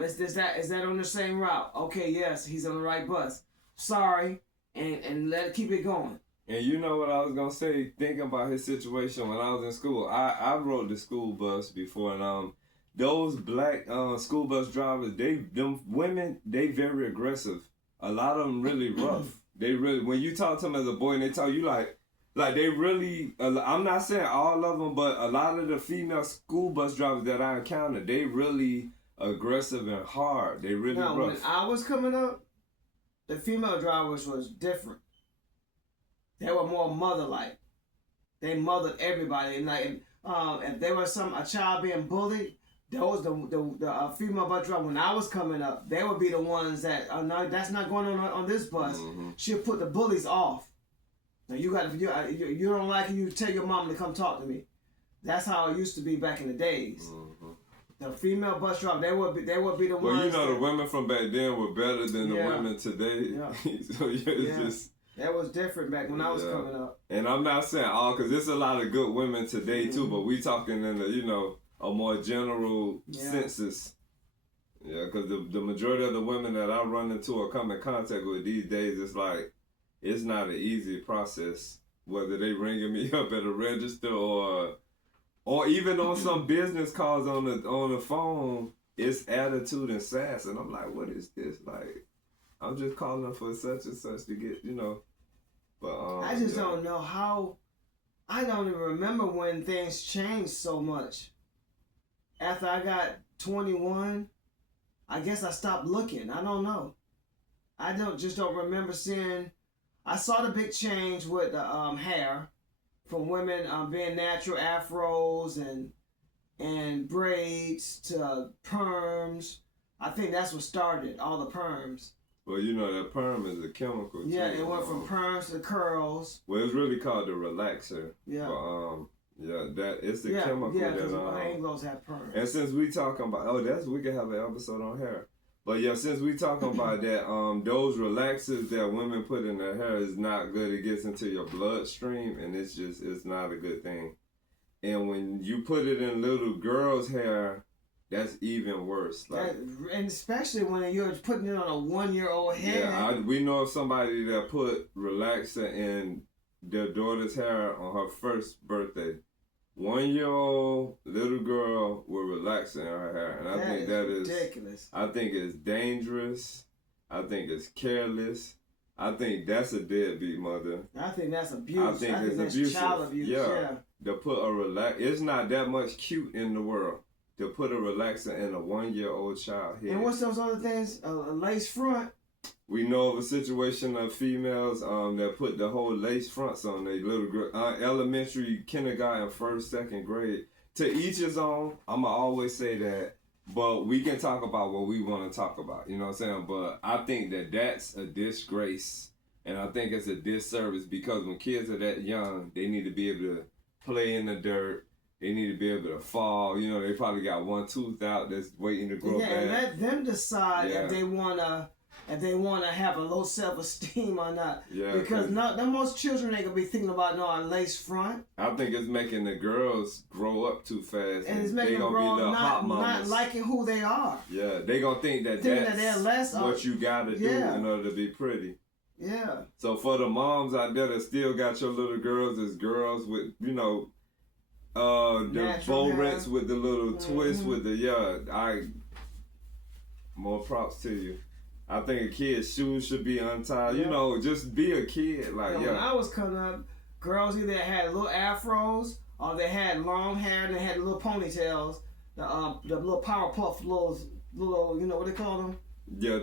Is that on the same route? Okay, yes, he's on the right bus. Sorry, and keep it going. And you know what I was gonna say, thinking about his situation when I was in school. I rode the school bus before, and those black school bus drivers, them women, they very aggressive. A lot of them really rough. They really, when you talk to them as a boy and they tell you like they really, I'm not saying all of them, but a lot of the female school bus drivers that I encountered, they really aggressive and hard. They really now, rough. when I was coming up, the female drivers was different. They were more mother-like. They mothered everybody. And like, if there was a child being bullied, those the female bus driver, when I was coming up, they would be the ones that, no, that's not going on this bus. Mm-hmm. She'll put the bullies off. Now you don't like it, you tell your mom to come talk to me. That's how it used to be back in the days. Mm-hmm. The female bus driver, they would be the ones. Well, you know, the women from back then were better than the women today. Yeah. So it's just. That was different back when I was coming up. And I'm not saying all, because there's a lot of good women today too, but we talking in the, a more general census. Yeah, because the majority of the women that I run into or come in contact with these days, it's like, it's not an easy process, whether they ringing me up at a register or even on some business calls on the phone, it's attitude and sass. And I'm like, what is this? Like, I'm just calling for such and such to get, But I just don't know how. I don't even remember when things changed so much. After I got 21, I guess I stopped looking. I don't know. I don't remember seeing. I saw the big change with the hair, from women being natural afros and braids to perms. I think that's what started all the perms. Well, that perm is a chemical. Yeah, it went from perms to curls. Well, it's really called the relaxer. Yeah. But, that it's the chemical that. Yeah, Anglos have perms. And since we talking about we can have an episode on hair. But yeah, since we talking about that, those relaxers that women put in their hair is not good. It gets into your bloodstream, and it's not a good thing. And when you put it in little girls' hair, that's even worse. Like, and especially when you're putting it on a 1-year-old head. Yeah, we know of somebody that put relaxer in their daughter's hair on her first birthday. 1-year-old little girl with relaxer in her hair. And I think that is ridiculous. I think it's dangerous. I think it's careless. I think that's a deadbeat mother. I think that's abuse. I think it's that's abusive. Child abuse. Yeah. To put a it's not that much cute in the world to put a relaxer in a 1-year-old child head. And what's those other things? A lace front. We know of a situation of females that put the whole lace fronts on their little girl, elementary, kindergarten, first, second grade. To each his own. I'ma always say that, but we can talk about what we want to talk about. You know what I'm saying? But I think that that's a disgrace, and I think it's a disservice, because when kids are that young, they need to be able to play in the dirt. They need to be able to fall. They probably got one tooth out that's waiting to grow back. And let them decide if they wanna have a low self-esteem or not. Yeah, because most children ain't gonna be thinking about a lace front. I think it's making the girls grow up too fast, and it's making them grow up not liking who they are. Yeah, they gonna think that they're less what you gotta do in order to be pretty. Yeah. So for the moms out there that still got your little girls as girls with the bow rents with the little twist with the more props to you. I think a kid's shoes should be untied. Just be a kid. When I was coming up, girls either had little afros or they had long hair and they had little ponytails. The little power puff, little what they call them? Yeah,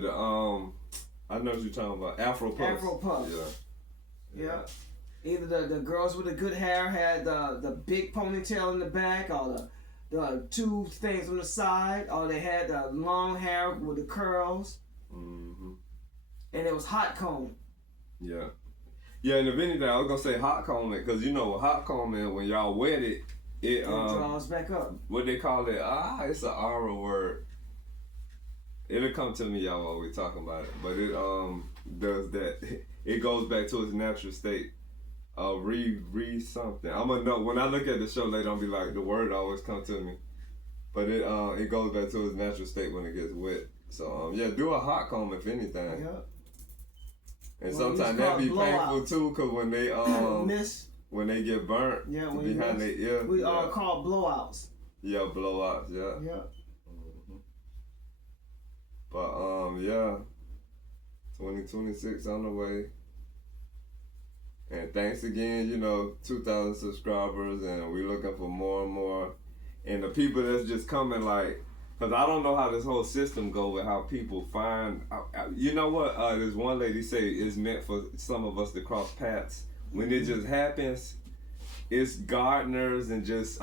I know what you're talking about. Afro puffs. Afro puffs. Yeah. Either the girls with the good hair had the big ponytail in the back, or the two things on the side, or they had the long hair with the curls. Mm-hmm. And it was hot comb. Yeah, and if anything, I was gonna say hot combing, because hot combing, when y'all wet it draws back up. What they call it? It's an R word. It'll come to me, y'all, while we talking about it. But it does that. It goes back to its natural state. Re something. I'm gonna know when I look at the show later. I'll be like, the word always come to me. But it goes back to its natural state when it gets wet. So do a hot comb if anything. Yeah. And sometimes that be painful too, cause when they when they get burnt behind their ear. We all call blowouts. Yeah, blowouts. Yeah. Yeah. Mm-hmm. But 2026 on the way. And thanks again, 2,000 subscribers, and we looking for more and more. And the people that's just coming, like, Because I don't know how this whole system go with how people find. You know what? This one lady say it's meant for some of us to cross paths. When it just happens, it's gardeners and just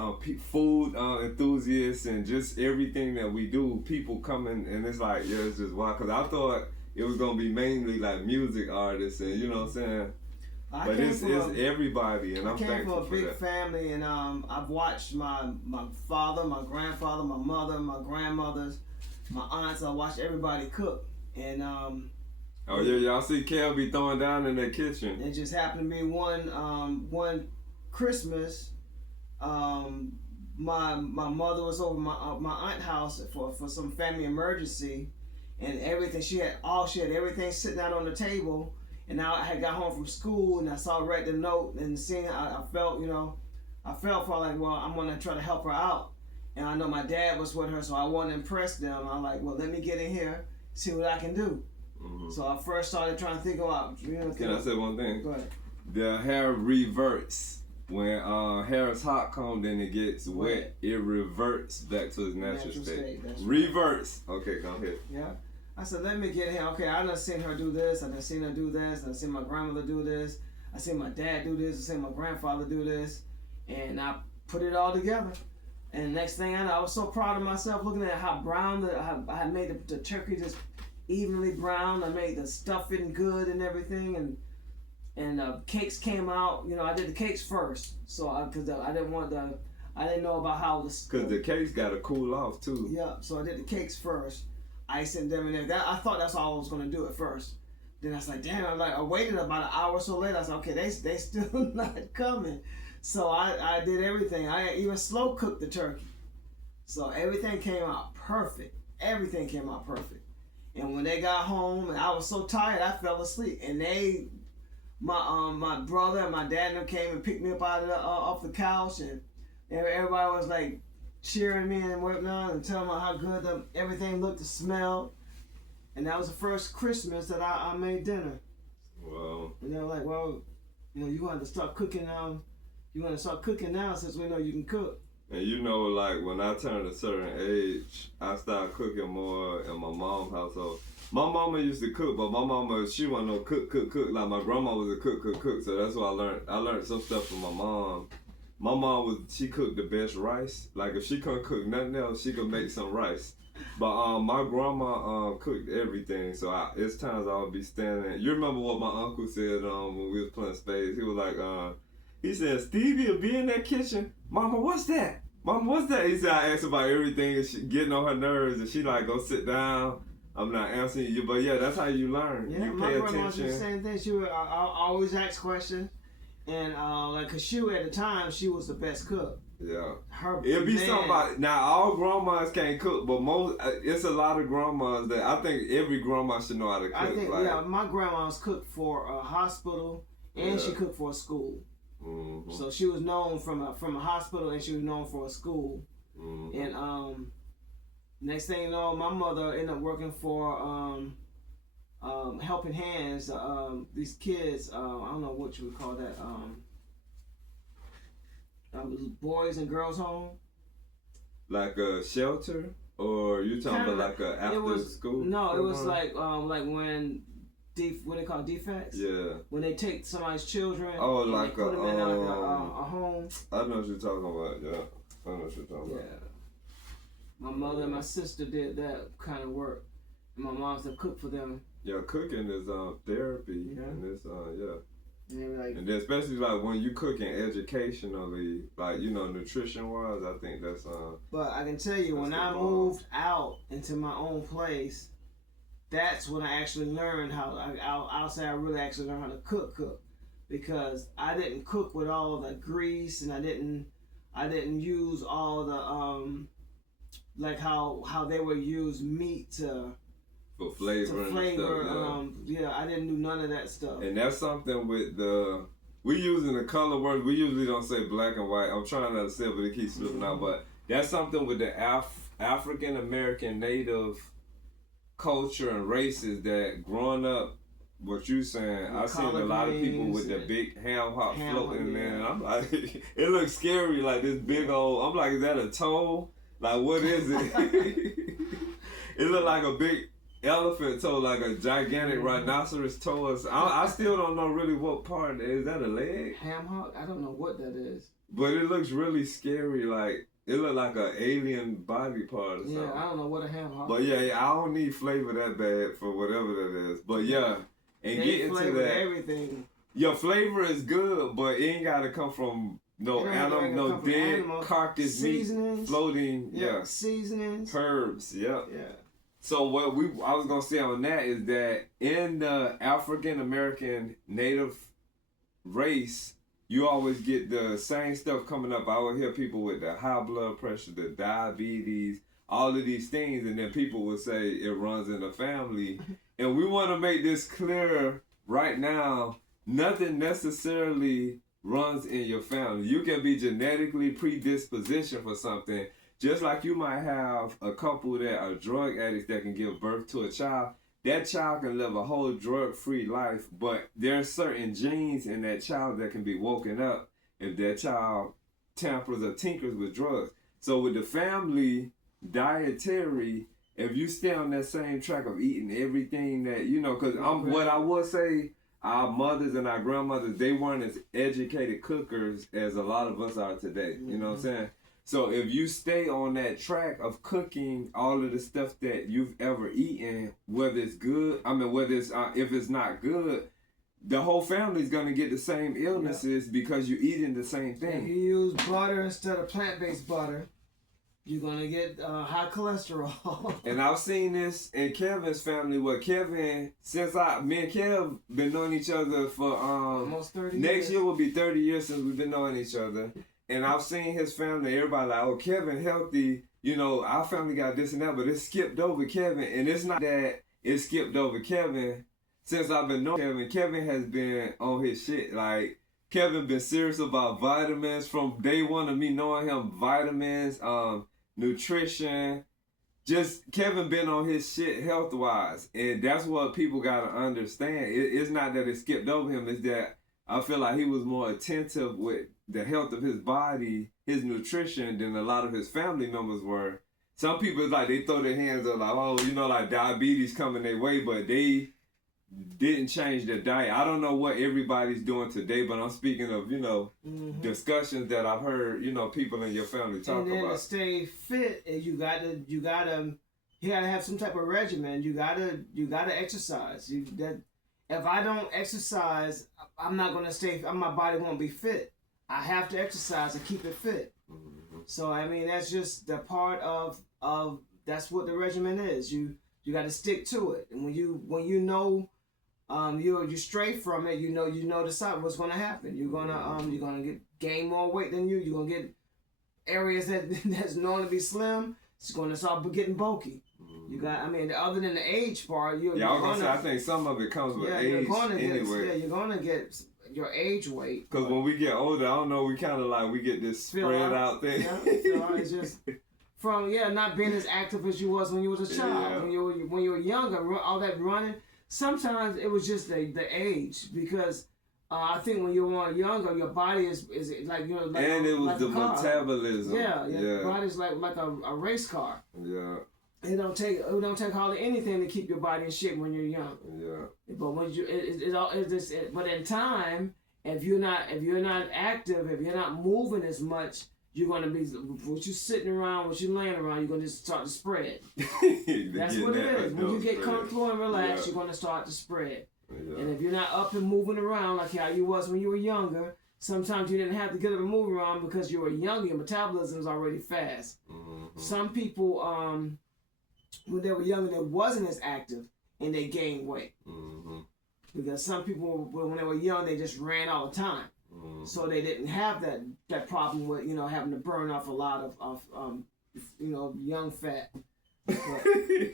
food enthusiasts and just everything that we do. People coming and it's like, yeah, it's just wild. Because I thought it was gonna be mainly like music artists and you know what I'm saying. But it's everybody, and I'm thankful for that. I came from a big family, and I've watched my father, my grandfather, my mother, my grandmothers, my aunts. I watched everybody cook, and oh yeah, y'all see Kel be throwing down in their kitchen. It just happened to be one Christmas. My mother was over my aunt's house for some family emergency, and everything she had everything sitting out on the table. And now I had got home from school and I saw her read the note and seeing I felt for like, well, I'm gonna try to help her out. And I know my dad was with her, so I wanted to impress them. I'm like, well, let me get in here, see what I can do. Mm-hmm. So I first started trying to think about, Can I say one thing? Go ahead. The hair reverts. When hair is hot combed and it gets wet, it reverts back to its natural state. Reverts. Right. Okay, go ahead. Yeah. I said, let me get here. Okay, I done seen her do this. I done seen her do this. I done seen my grandmother do this. I seen my dad do this. I seen my grandfather do this. And I put it all together. And next thing I know, I was so proud of myself looking at how brown I had made the turkey just evenly brown. I made the stuffing good and everything. And cakes came out. I did the cakes first. So because I didn't know about how this. Because the cakes got to cool off too. Yeah, so I did the cakes first. Icing them in there. I thought that's all I was gonna do at first. Then I was like, damn! I waited about an hour or so later. I was like, okay, they still not coming. So I did everything. I even slow cooked the turkey. So everything came out perfect. Everything came out perfect. And when they got home, and I was so tired, I fell asleep. And my brother and my dad and them came and picked me up out of off the couch, and everybody was like cheering me and whatnot and telling me how good everything looked and smelled. And that was the first Christmas that I made dinner. Wow. And they were like, well, you want to start cooking now. You want to start cooking now since we know you can cook. And like when I turned a certain age, I started cooking more in my mom's household. My mama used to cook, but my mama, she wasn't no cook. Like my grandma was a cook. So that's what I learned. I learned some stuff from my mom. My mom she cooked the best rice. Like if she couldn't cook nothing else, she could make some rice. But my grandma cooked everything. So it's times I would be standing. You remember what my uncle said when we was playing spades? He was like, he said, Stevie will be in that kitchen. Mama, what's that? Mama, what's that? He said, I asked about everything and she getting on her nerves and she like, go sit down. I'm not answering you, but yeah, that's how you learn. Yeah, you pay pay my grandma attention. did the same thing. She would always ask questions. And cause she at the time she was the best cook. Yeah, it'll be somebody. Now all grandmas can't cook, but it's a lot of grandmas that I think every grandma should know how to cook. I think my grandma's cooked for a hospital and she cooked for a school. Mm-hmm. So she was known from a hospital and she was known for a school. Mm-hmm. And next thing you know, my mother ended up working for Helping Hands, these kids, I don't know what you would call that, boys and girls home. Like a shelter, or you talking about like a after school? No, it was like when what they call defects. Yeah. When they take somebody's children. Oh, and like they put them in a home. I know what you're talking about. Yeah, I know what you're talking about. Yeah. My mother and my sister did that kind of work. And my mom said cook for them. Yeah, cooking is therapy, and it's And then especially like when you cooking educationally, like nutrition wise, I think that's But I can tell you, when I moved out into my own place, that's when I actually learned how. I'll say I really actually learned how to cook, because I didn't cook with all the grease, and I didn't use all the like how they would use meat for flavor and stuff, yeah. I didn't do none of that stuff. And that's something with we using the color words. We usually don't say black and white. I'm trying not to say it, but it keeps slipping out. But that's something with the African American Native culture and races that growing up, what you saying, I've seen a lot of people with the big ham hock floating there. And I'm like, it looks scary, like this big old, I'm like, is that a toe? Like, what is it? It looked like a big elephant toe, like a gigantic rhinoceros toe. I still don't know really what part. Is that a leg? Ham hock? I don't know what that is. But it looks really scary. Like, it looked like an alien body part or something. Yeah, I don't know what a ham hock But yeah, I don't need flavor that bad for whatever that is. But yeah, and get into that. Everything. Your flavor is good, but it ain't gotta come from no animal, no dead carcass meat floating. Yeah, seasonings, herbs. Yeah. Yeah. So what I was gonna say on that is that in the African American Native race, you always get the same stuff coming up. I would hear people with the high blood pressure, the diabetes, all of these things, and then people would say it runs in the family. And we want to make this clear right now. Nothing necessarily runs in your family. You can be genetically predispositioned for something. Just like you might have a couple that are drug addicts that can give birth to a child, that child can live a whole drug-free life, but there are certain genes in that child that can be woken up if that child tampers or tinkers with drugs. So with the family dietary, if you stay on that same track of eating everything that, you know, because what I would say, our mothers and our grandmothers, they weren't as educated cookers as a lot of us are today. You know what I'm saying? So if you stay on that track of cooking all of the stuff that you've ever eaten, whether it's good, whether it's if it's not good, the whole family's gonna get the same illnesses because you're eating the same thing. If you use butter instead of plant-based butter, you're gonna get high cholesterol. And I've seen this in Kevin's family. Where Kevin, since me and Kev been knowing each other for almost 30 next year will be 30 years since we've been knowing each other. And I've seen his family, everybody like, oh, Kevin healthy, you know, our family got this and that, but it skipped over Kevin. And it's not that it skipped over Kevin. Since I've been knowing Kevin, Kevin has been on his shit. Like, Kevin been serious about vitamins from day one of me knowing him, vitamins, nutrition. Just Kevin been on his shit health-wise. And that's what people got to understand. It's not that it skipped over him, it's that I feel like he was more attentive with the health of his body, his nutrition, than a lot of his family members were. Some people, it's like they throw their hands up like, oh, you know, like diabetes coming their way, but they didn't change their diet. I don't know what everybody's doing today, but I'm speaking of, you know, discussions that I've heard, you know, people in your family talk about. And then to stay fit, you gotta have some type of regimen. You gotta exercise. If I don't exercise, I'm not gonna my body won't be fit. I have to exercise and keep it fit. So I mean, that's just the part of that's what the regimen is. You got to stick to it, and when you know you stray from it, you know what's gonna happen. You're gonna gain more weight than you. You're gonna get areas that's known to be slim. It's gonna start getting bulky. You got, other than the age part, I think some of it comes with age anyway. You're gonna get your age weight. Because when we get older, I don't know, we kind of like, we get this spread out thing. Yeah, it's just from, not being as active as you was when you was a child. Yeah. When you were younger, all that running, sometimes it was just the age. Because I think when you were younger, your body is like, and it was like the metabolism. Your body's like a race car. Yeah. It don't take hardly anything to keep your body in shape when you're young. Yeah. But when but in time, if you're not active, if you're not moving as much, you're gonna be what you sitting around, what you laying around, you're gonna just start to spread. That's what it is. When you get comfortable and relaxed, you're gonna start to spread. Yeah. And if you're not up and moving around like how you was when you were younger, sometimes you didn't have to get up and move around because you were young. Your metabolism is already fast. Some people, when they were younger, they wasn't as active and they gained weight. Because some people, when they were young, they just ran all the time. So they didn't have that problem with, having to burn off a lot of young fat. But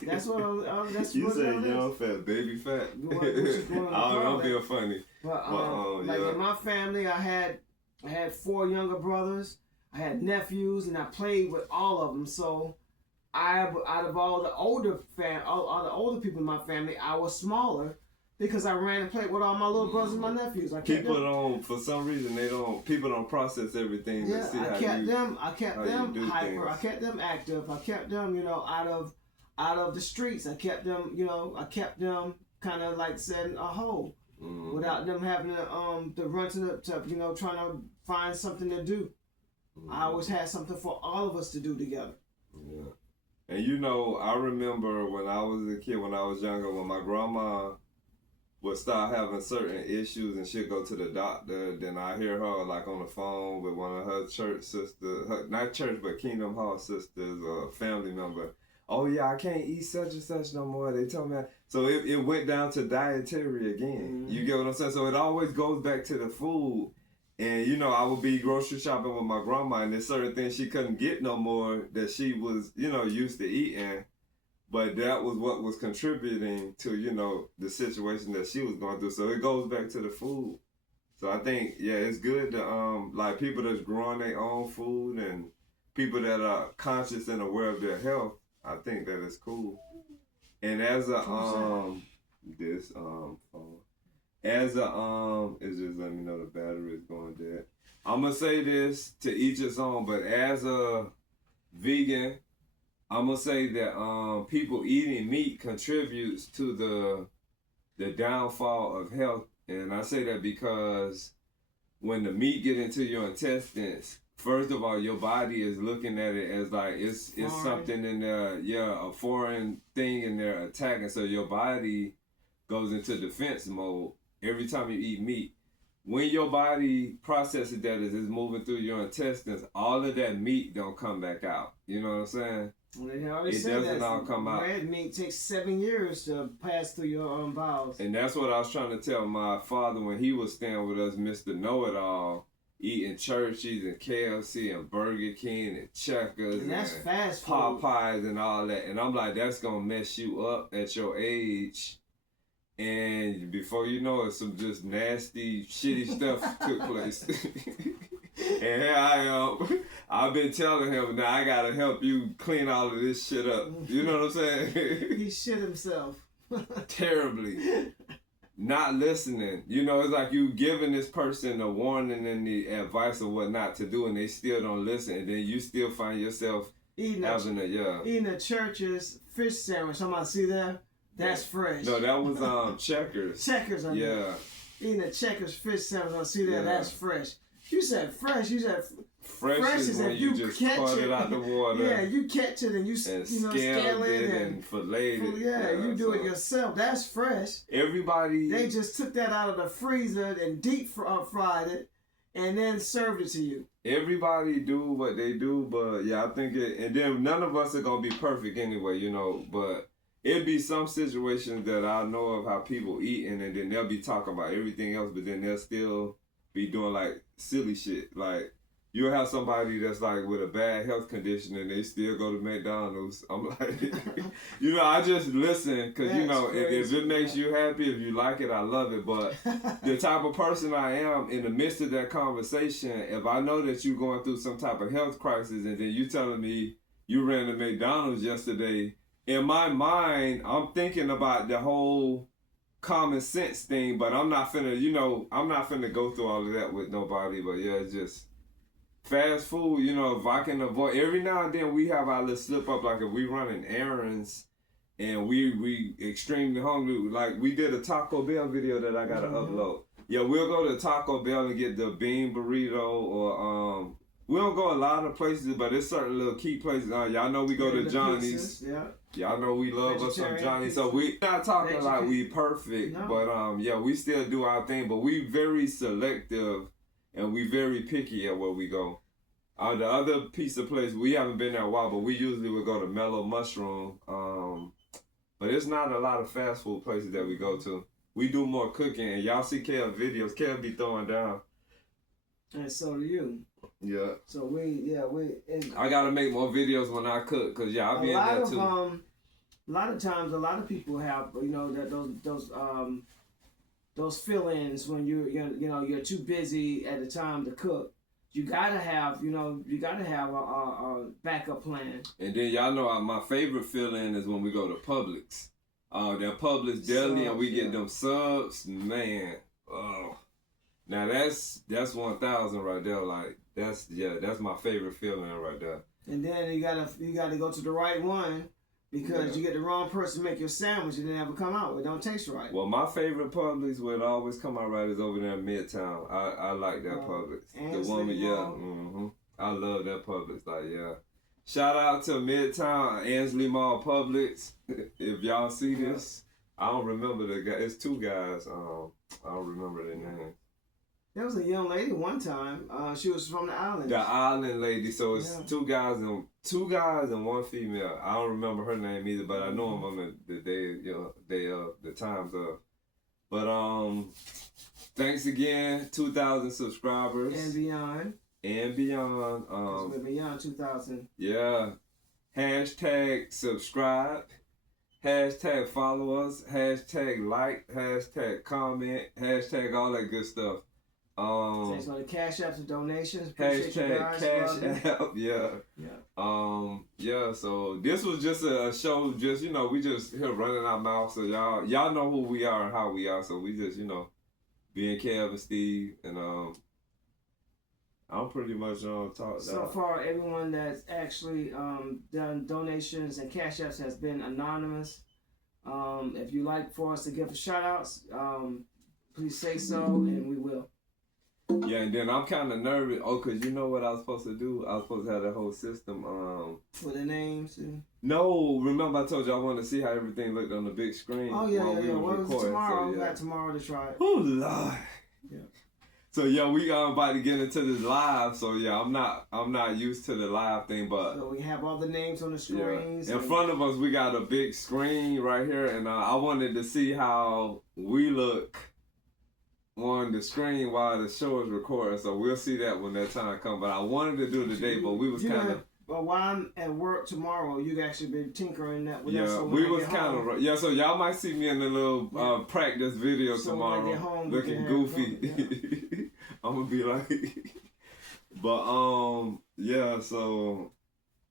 that's what you say young fat, baby fat. I'm being funny. But in my family, I had 4 younger brothers. I had nephews, and I played with all of them. So out of all the older people in my family, I was smaller because I ran and played with all my little brothers and my nephews. People don't process everything. I kept them hyper. I kept them active. I kept them out out of the streets. I kept them, kind of like setting a hole without them having to run to trying to find something to do. I always had something for all of us to do together. Yeah. And I remember when I was a kid, when I was younger, when my grandma would start having certain issues and she'd go to the doctor, then I hear her like on the phone with one of her church sisters, not church, but Kingdom Hall sisters or family member. Oh yeah, I can't eat such and such no more. They told me. So it went down to dietary again. You get what I'm saying? So it always goes back to the food. And, I would be grocery shopping with my grandma, and there's certain things she couldn't get no more that she was, used to eating. But that was what was contributing to, the situation that she was going through. So it goes back to the food. So I think, it's good to, like people that's growing their own food and people that are conscious and aware of their health. I think that is cool. And as a, phone. As a, it's just let me know the battery is going dead. I'm going to say this to each its own, but as a vegan, I'm going to say that people eating meat contributes to the downfall of health. And I say that because when the meat get into your intestines, first of all, your body is looking at it as like it's something in there, a foreign thing in there attacking. So your body goes into defense mode every time you eat meat. When your body processes that as it's moving through your intestines, all of that meat don't come back out. You know what I'm saying? Well, it doesn't all come out. Red meat takes 7 years to pass through your bowels. And that's what I was trying to tell my father when he was staying with us, Mr. Know-It-All, eating Churchies and KFC and Burger King and Checkers and that's fast food. Popeyes and all that. And I'm like, that's going to mess you up at your age. And before you know it, some just nasty, shitty stuff took place. And here I am. I've been telling him, now I got to help you clean all of this shit up. You know what I'm saying? He shit himself. Terribly. Not listening. It's like you giving this person a warning and the advice of what not to do, and they still don't listen. And then you still find yourself eating a Church's fish sandwich. Somebody see that? That's fresh. No, that was Checkers. Checkers, I mean. Eating a Checkers fish sandwich. I see that. Yeah. That's fresh. You said fresh. You said fresh is when you just caught it out the water. Yeah, you catch it and you scale it and fillet it. Yeah, you do it yourself. That's fresh. Everybody. They just took that out of the freezer and deep fried it and then served it to you. Everybody do what they do, but I think it. And then none of us are gonna be perfect anyway, but. It'd be some situations that I know of how people eating, and then they'll be talking about everything else, but then they'll still be doing like silly shit. Like you'll have somebody that's like with a bad health condition and they still go to McDonald's. I'm like, I just listen because if it makes you happy, if you like it, I love it. But the type of person I am, in the midst of that conversation, if I know that you're going through some type of health crisis, and then you telling me you ran to McDonald's yesterday. In my mind, I'm thinking about the whole common sense thing, but I'm not finna go through all of that with nobody. But it's just fast food, if I can avoid, every now and then we have our little slip up, like if we running errands and we extremely hungry, like we did a Taco Bell video that I gotta upload. Yeah, we'll go to Taco Bell and get the bean burrito or we don't go a lot of places, but it's certain little key places. Y'all know we go to Johnny's. Yeah. Y'all know we love us some Johnny's. So we not talking like we perfect, but we still do our thing. But we very selective and we very picky at where we go. The other piece of place, we haven't been there a while, but we usually would go to Mellow Mushroom. But it's not a lot of fast food places that we go to. We do more cooking, and y'all see Kev videos. Kev be throwing down. And so do you. Yeah. So we. I gotta make more videos when I cook, cause I'll be in there too. A lot of times, a lot of people have that those fill-ins when you're too busy at the time to cook. You gotta have a backup plan. And then y'all know my favorite fill-in is when we go to Publix. That Publix deli and we get them subs, man. Oh. Now that's 1,000 right there. Like that's my favorite feeling right there. And then you gotta go to the right one Because you get the wrong person to make your sandwich and it never come out. It don't taste right. Well, my favorite Publix where it always come out right is over there in Midtown. I like that Publix. The woman, yeah. I love that Publix. Like, yeah. Shout out to Midtown, Ansley Mall Publix. If y'all see this, I don't remember the guy. It's two guys. I don't remember their names. There was a young lady one time. She was from the island. The island lady. So it's two guys and one female. I don't remember her name either, but I know them on the day, the times of. But thanks again, 2,000 subscribers and beyond. And beyond. We're beyond 2,000. Yeah. Hashtag subscribe. Hashtag follow us. Hashtag like. Hashtag comment. Hashtag all that good stuff. Thanks for the cash apps and donations. Appreciate you guys. Cash app, yeah. So this was just a show. Just we just here running our mouth. So y'all know who we are and how we are. So we just being Kev and Steve and I'm pretty much talk. So far, everyone that's actually done donations and cash apps has been anonymous. If you like for us to give shout outs, please say so and we will. Yeah, and then I'm kind of nervous. Oh, because you know what I was supposed to do? I was supposed to have that whole system. With the names? No, remember I told you I wanted to see how everything looked on the big screen. Oh, yeah. Well, tomorrow. We got tomorrow to try it. Oh, Lord. Yeah. So, yeah, we about to get into this live. So, yeah, I'm not used to the live thing, but... So, we have all the names on the screens. Yeah. In front of us, we got a big screen right here, and I wanted to see how we look on the screen while the show is recording, so we'll see that when that time comes. But I wanted to do it today, but we was kind of... But while I'm at work tomorrow, you can actually be tinkering that with us. Yeah, we was kind of... Yeah, so y'all might see me in a little practice video tomorrow, when I get home, looking goofy. I'm going to be like... But, yeah, so...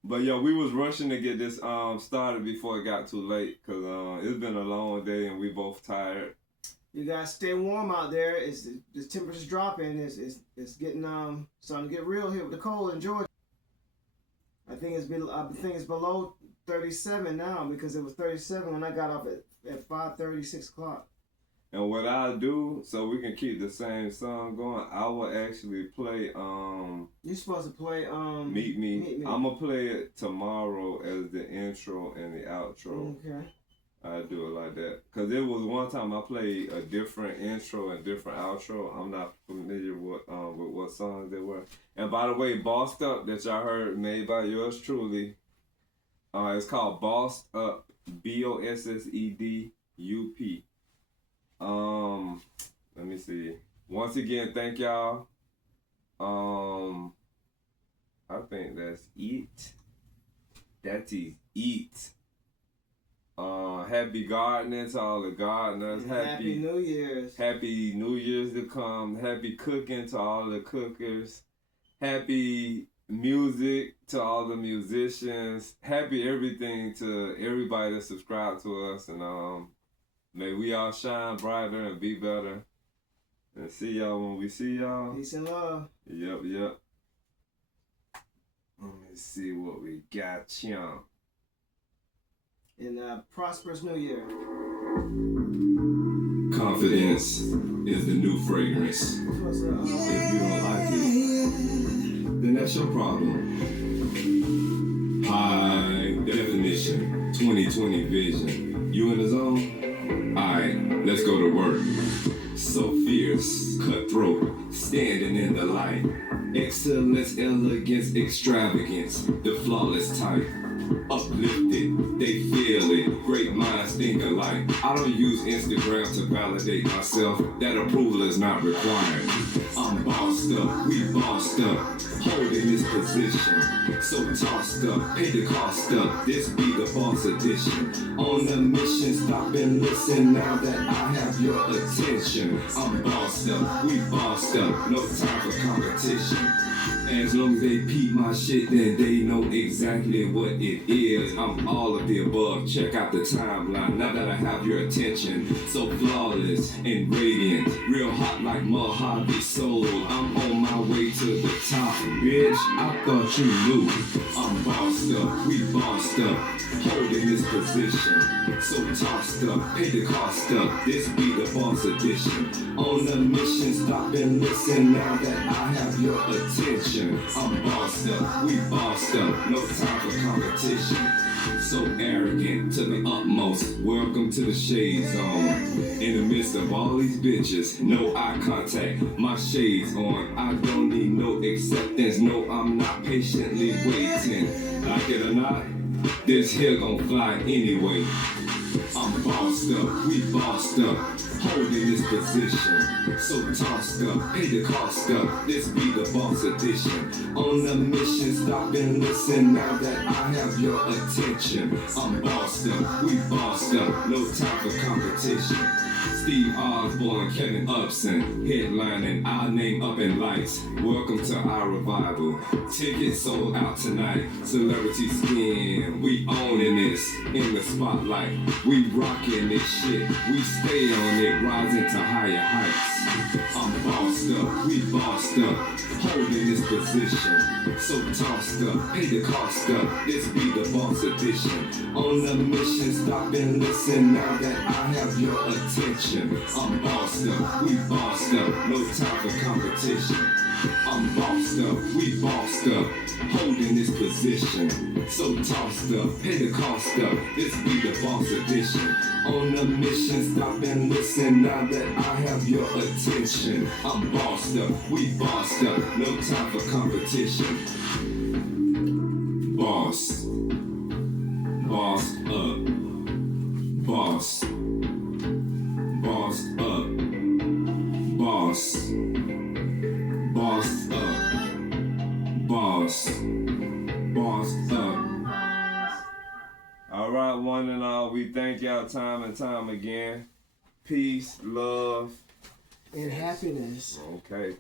But, yeah, we was rushing to get this started before it got too late, because it's been a long day and we both tired. You guys stay warm out there. The temperature's dropping. It's getting starting to get real here with the cold in Georgia. I think it's below 37 now because it was 37 when I got up at 5:30, 6 o'clock. And what I do so we can keep the same song going, I will actually play You're supposed to play Meet Me. I'm gonna play it tomorrow as the intro and the outro. Okay. I do it like that. Because it was one time I played a different intro and different outro. I'm not familiar with what songs they were. And by the way, Bossed Up that y'all heard made by yours truly, it's called Bossed Up, BOSSEDUP. Let me see. Once again, thank y'all. I think that's it. That is it. Happy gardening to all the gardeners. Happy New Year's. Happy New Year's to come. Happy cooking to all the cookers. Happy music to all the musicians. Happy everything to everybody that subscribed to us. And may we all shine brighter and be better. And see y'all when we see y'all. Peace and love. Yep. Let me see what we got, chump. And prosperous New Year. Confidence is the new fragrance. If you don't like it, then that's your problem. High definition, 20/20 vision. You in the zone? Alright, let's go to work. So fierce, cutthroat, standing in the light. Excellence, elegance, extravagance, the flawless type. Uplifted, they feel it. Great minds think alike. I don't use Instagram to validate myself. That approval is not required. I'm bossed up, we bossed up, holding this position. So tossed up, pay the cost up. This be the boss edition. On a mission, stop and listen. Now that I have your attention, I'm bossed up, we bossed up. No time for competition. As long as they peep my shit, then they know exactly what it it is. I'm all of the above. Check out the timeline. Now that I have your attention, so flawless and radiant, real hot like Mojave Soul. I'm on my way to the top, bitch. I thought you knew. I'm bossed up, we bossed up, holding this position, so tossed up, pay the cost up. This be the boss edition. On a mission, stop and listen. Now that I have your attention, I'm bossed up, we bossed up. No time for competition. So arrogant to the utmost. Welcome to the shade zone. In the midst of all these bitches, no eye contact. My shades on. I don't need no acceptance. No, I'm not patiently waiting. Like it or not, this here gon' fly anyway. I'm bossed up, we bossed up, holding this position, so tossed up, pay the cost up. This be the boss edition. On a mission, stop and listen. Now that I have your attention, I'm bossed up, we bossed up. No time for competition. Steve Osborne, Kevin Upson, headlining our name up in lights. Welcome to our revival. Tickets sold out tonight. Celebrity skin, we owning this in the spotlight. We rocking this shit. We stay on it, rising to higher heights. I'm bossed up, we bossed up, holding this position, so tossed up, pay the cost up. This be the boss edition. On a mission, stop and listen. Now that I have your attention, I'm bossed up, we bossed up. No time for competition. I'm bossed up, we bossed up, holding this position, so tossed up, pay the cost up. This be the boss edition. On a mission, stop and listen. Now that I have your attention, I'm bossed up, we bossed up. No time for competition. Boss, boss up, boss, boss up, boss, boss up, boss, boss up. All right, one and all, we thank y'all time and time again. Peace, love, And happiness. Okay.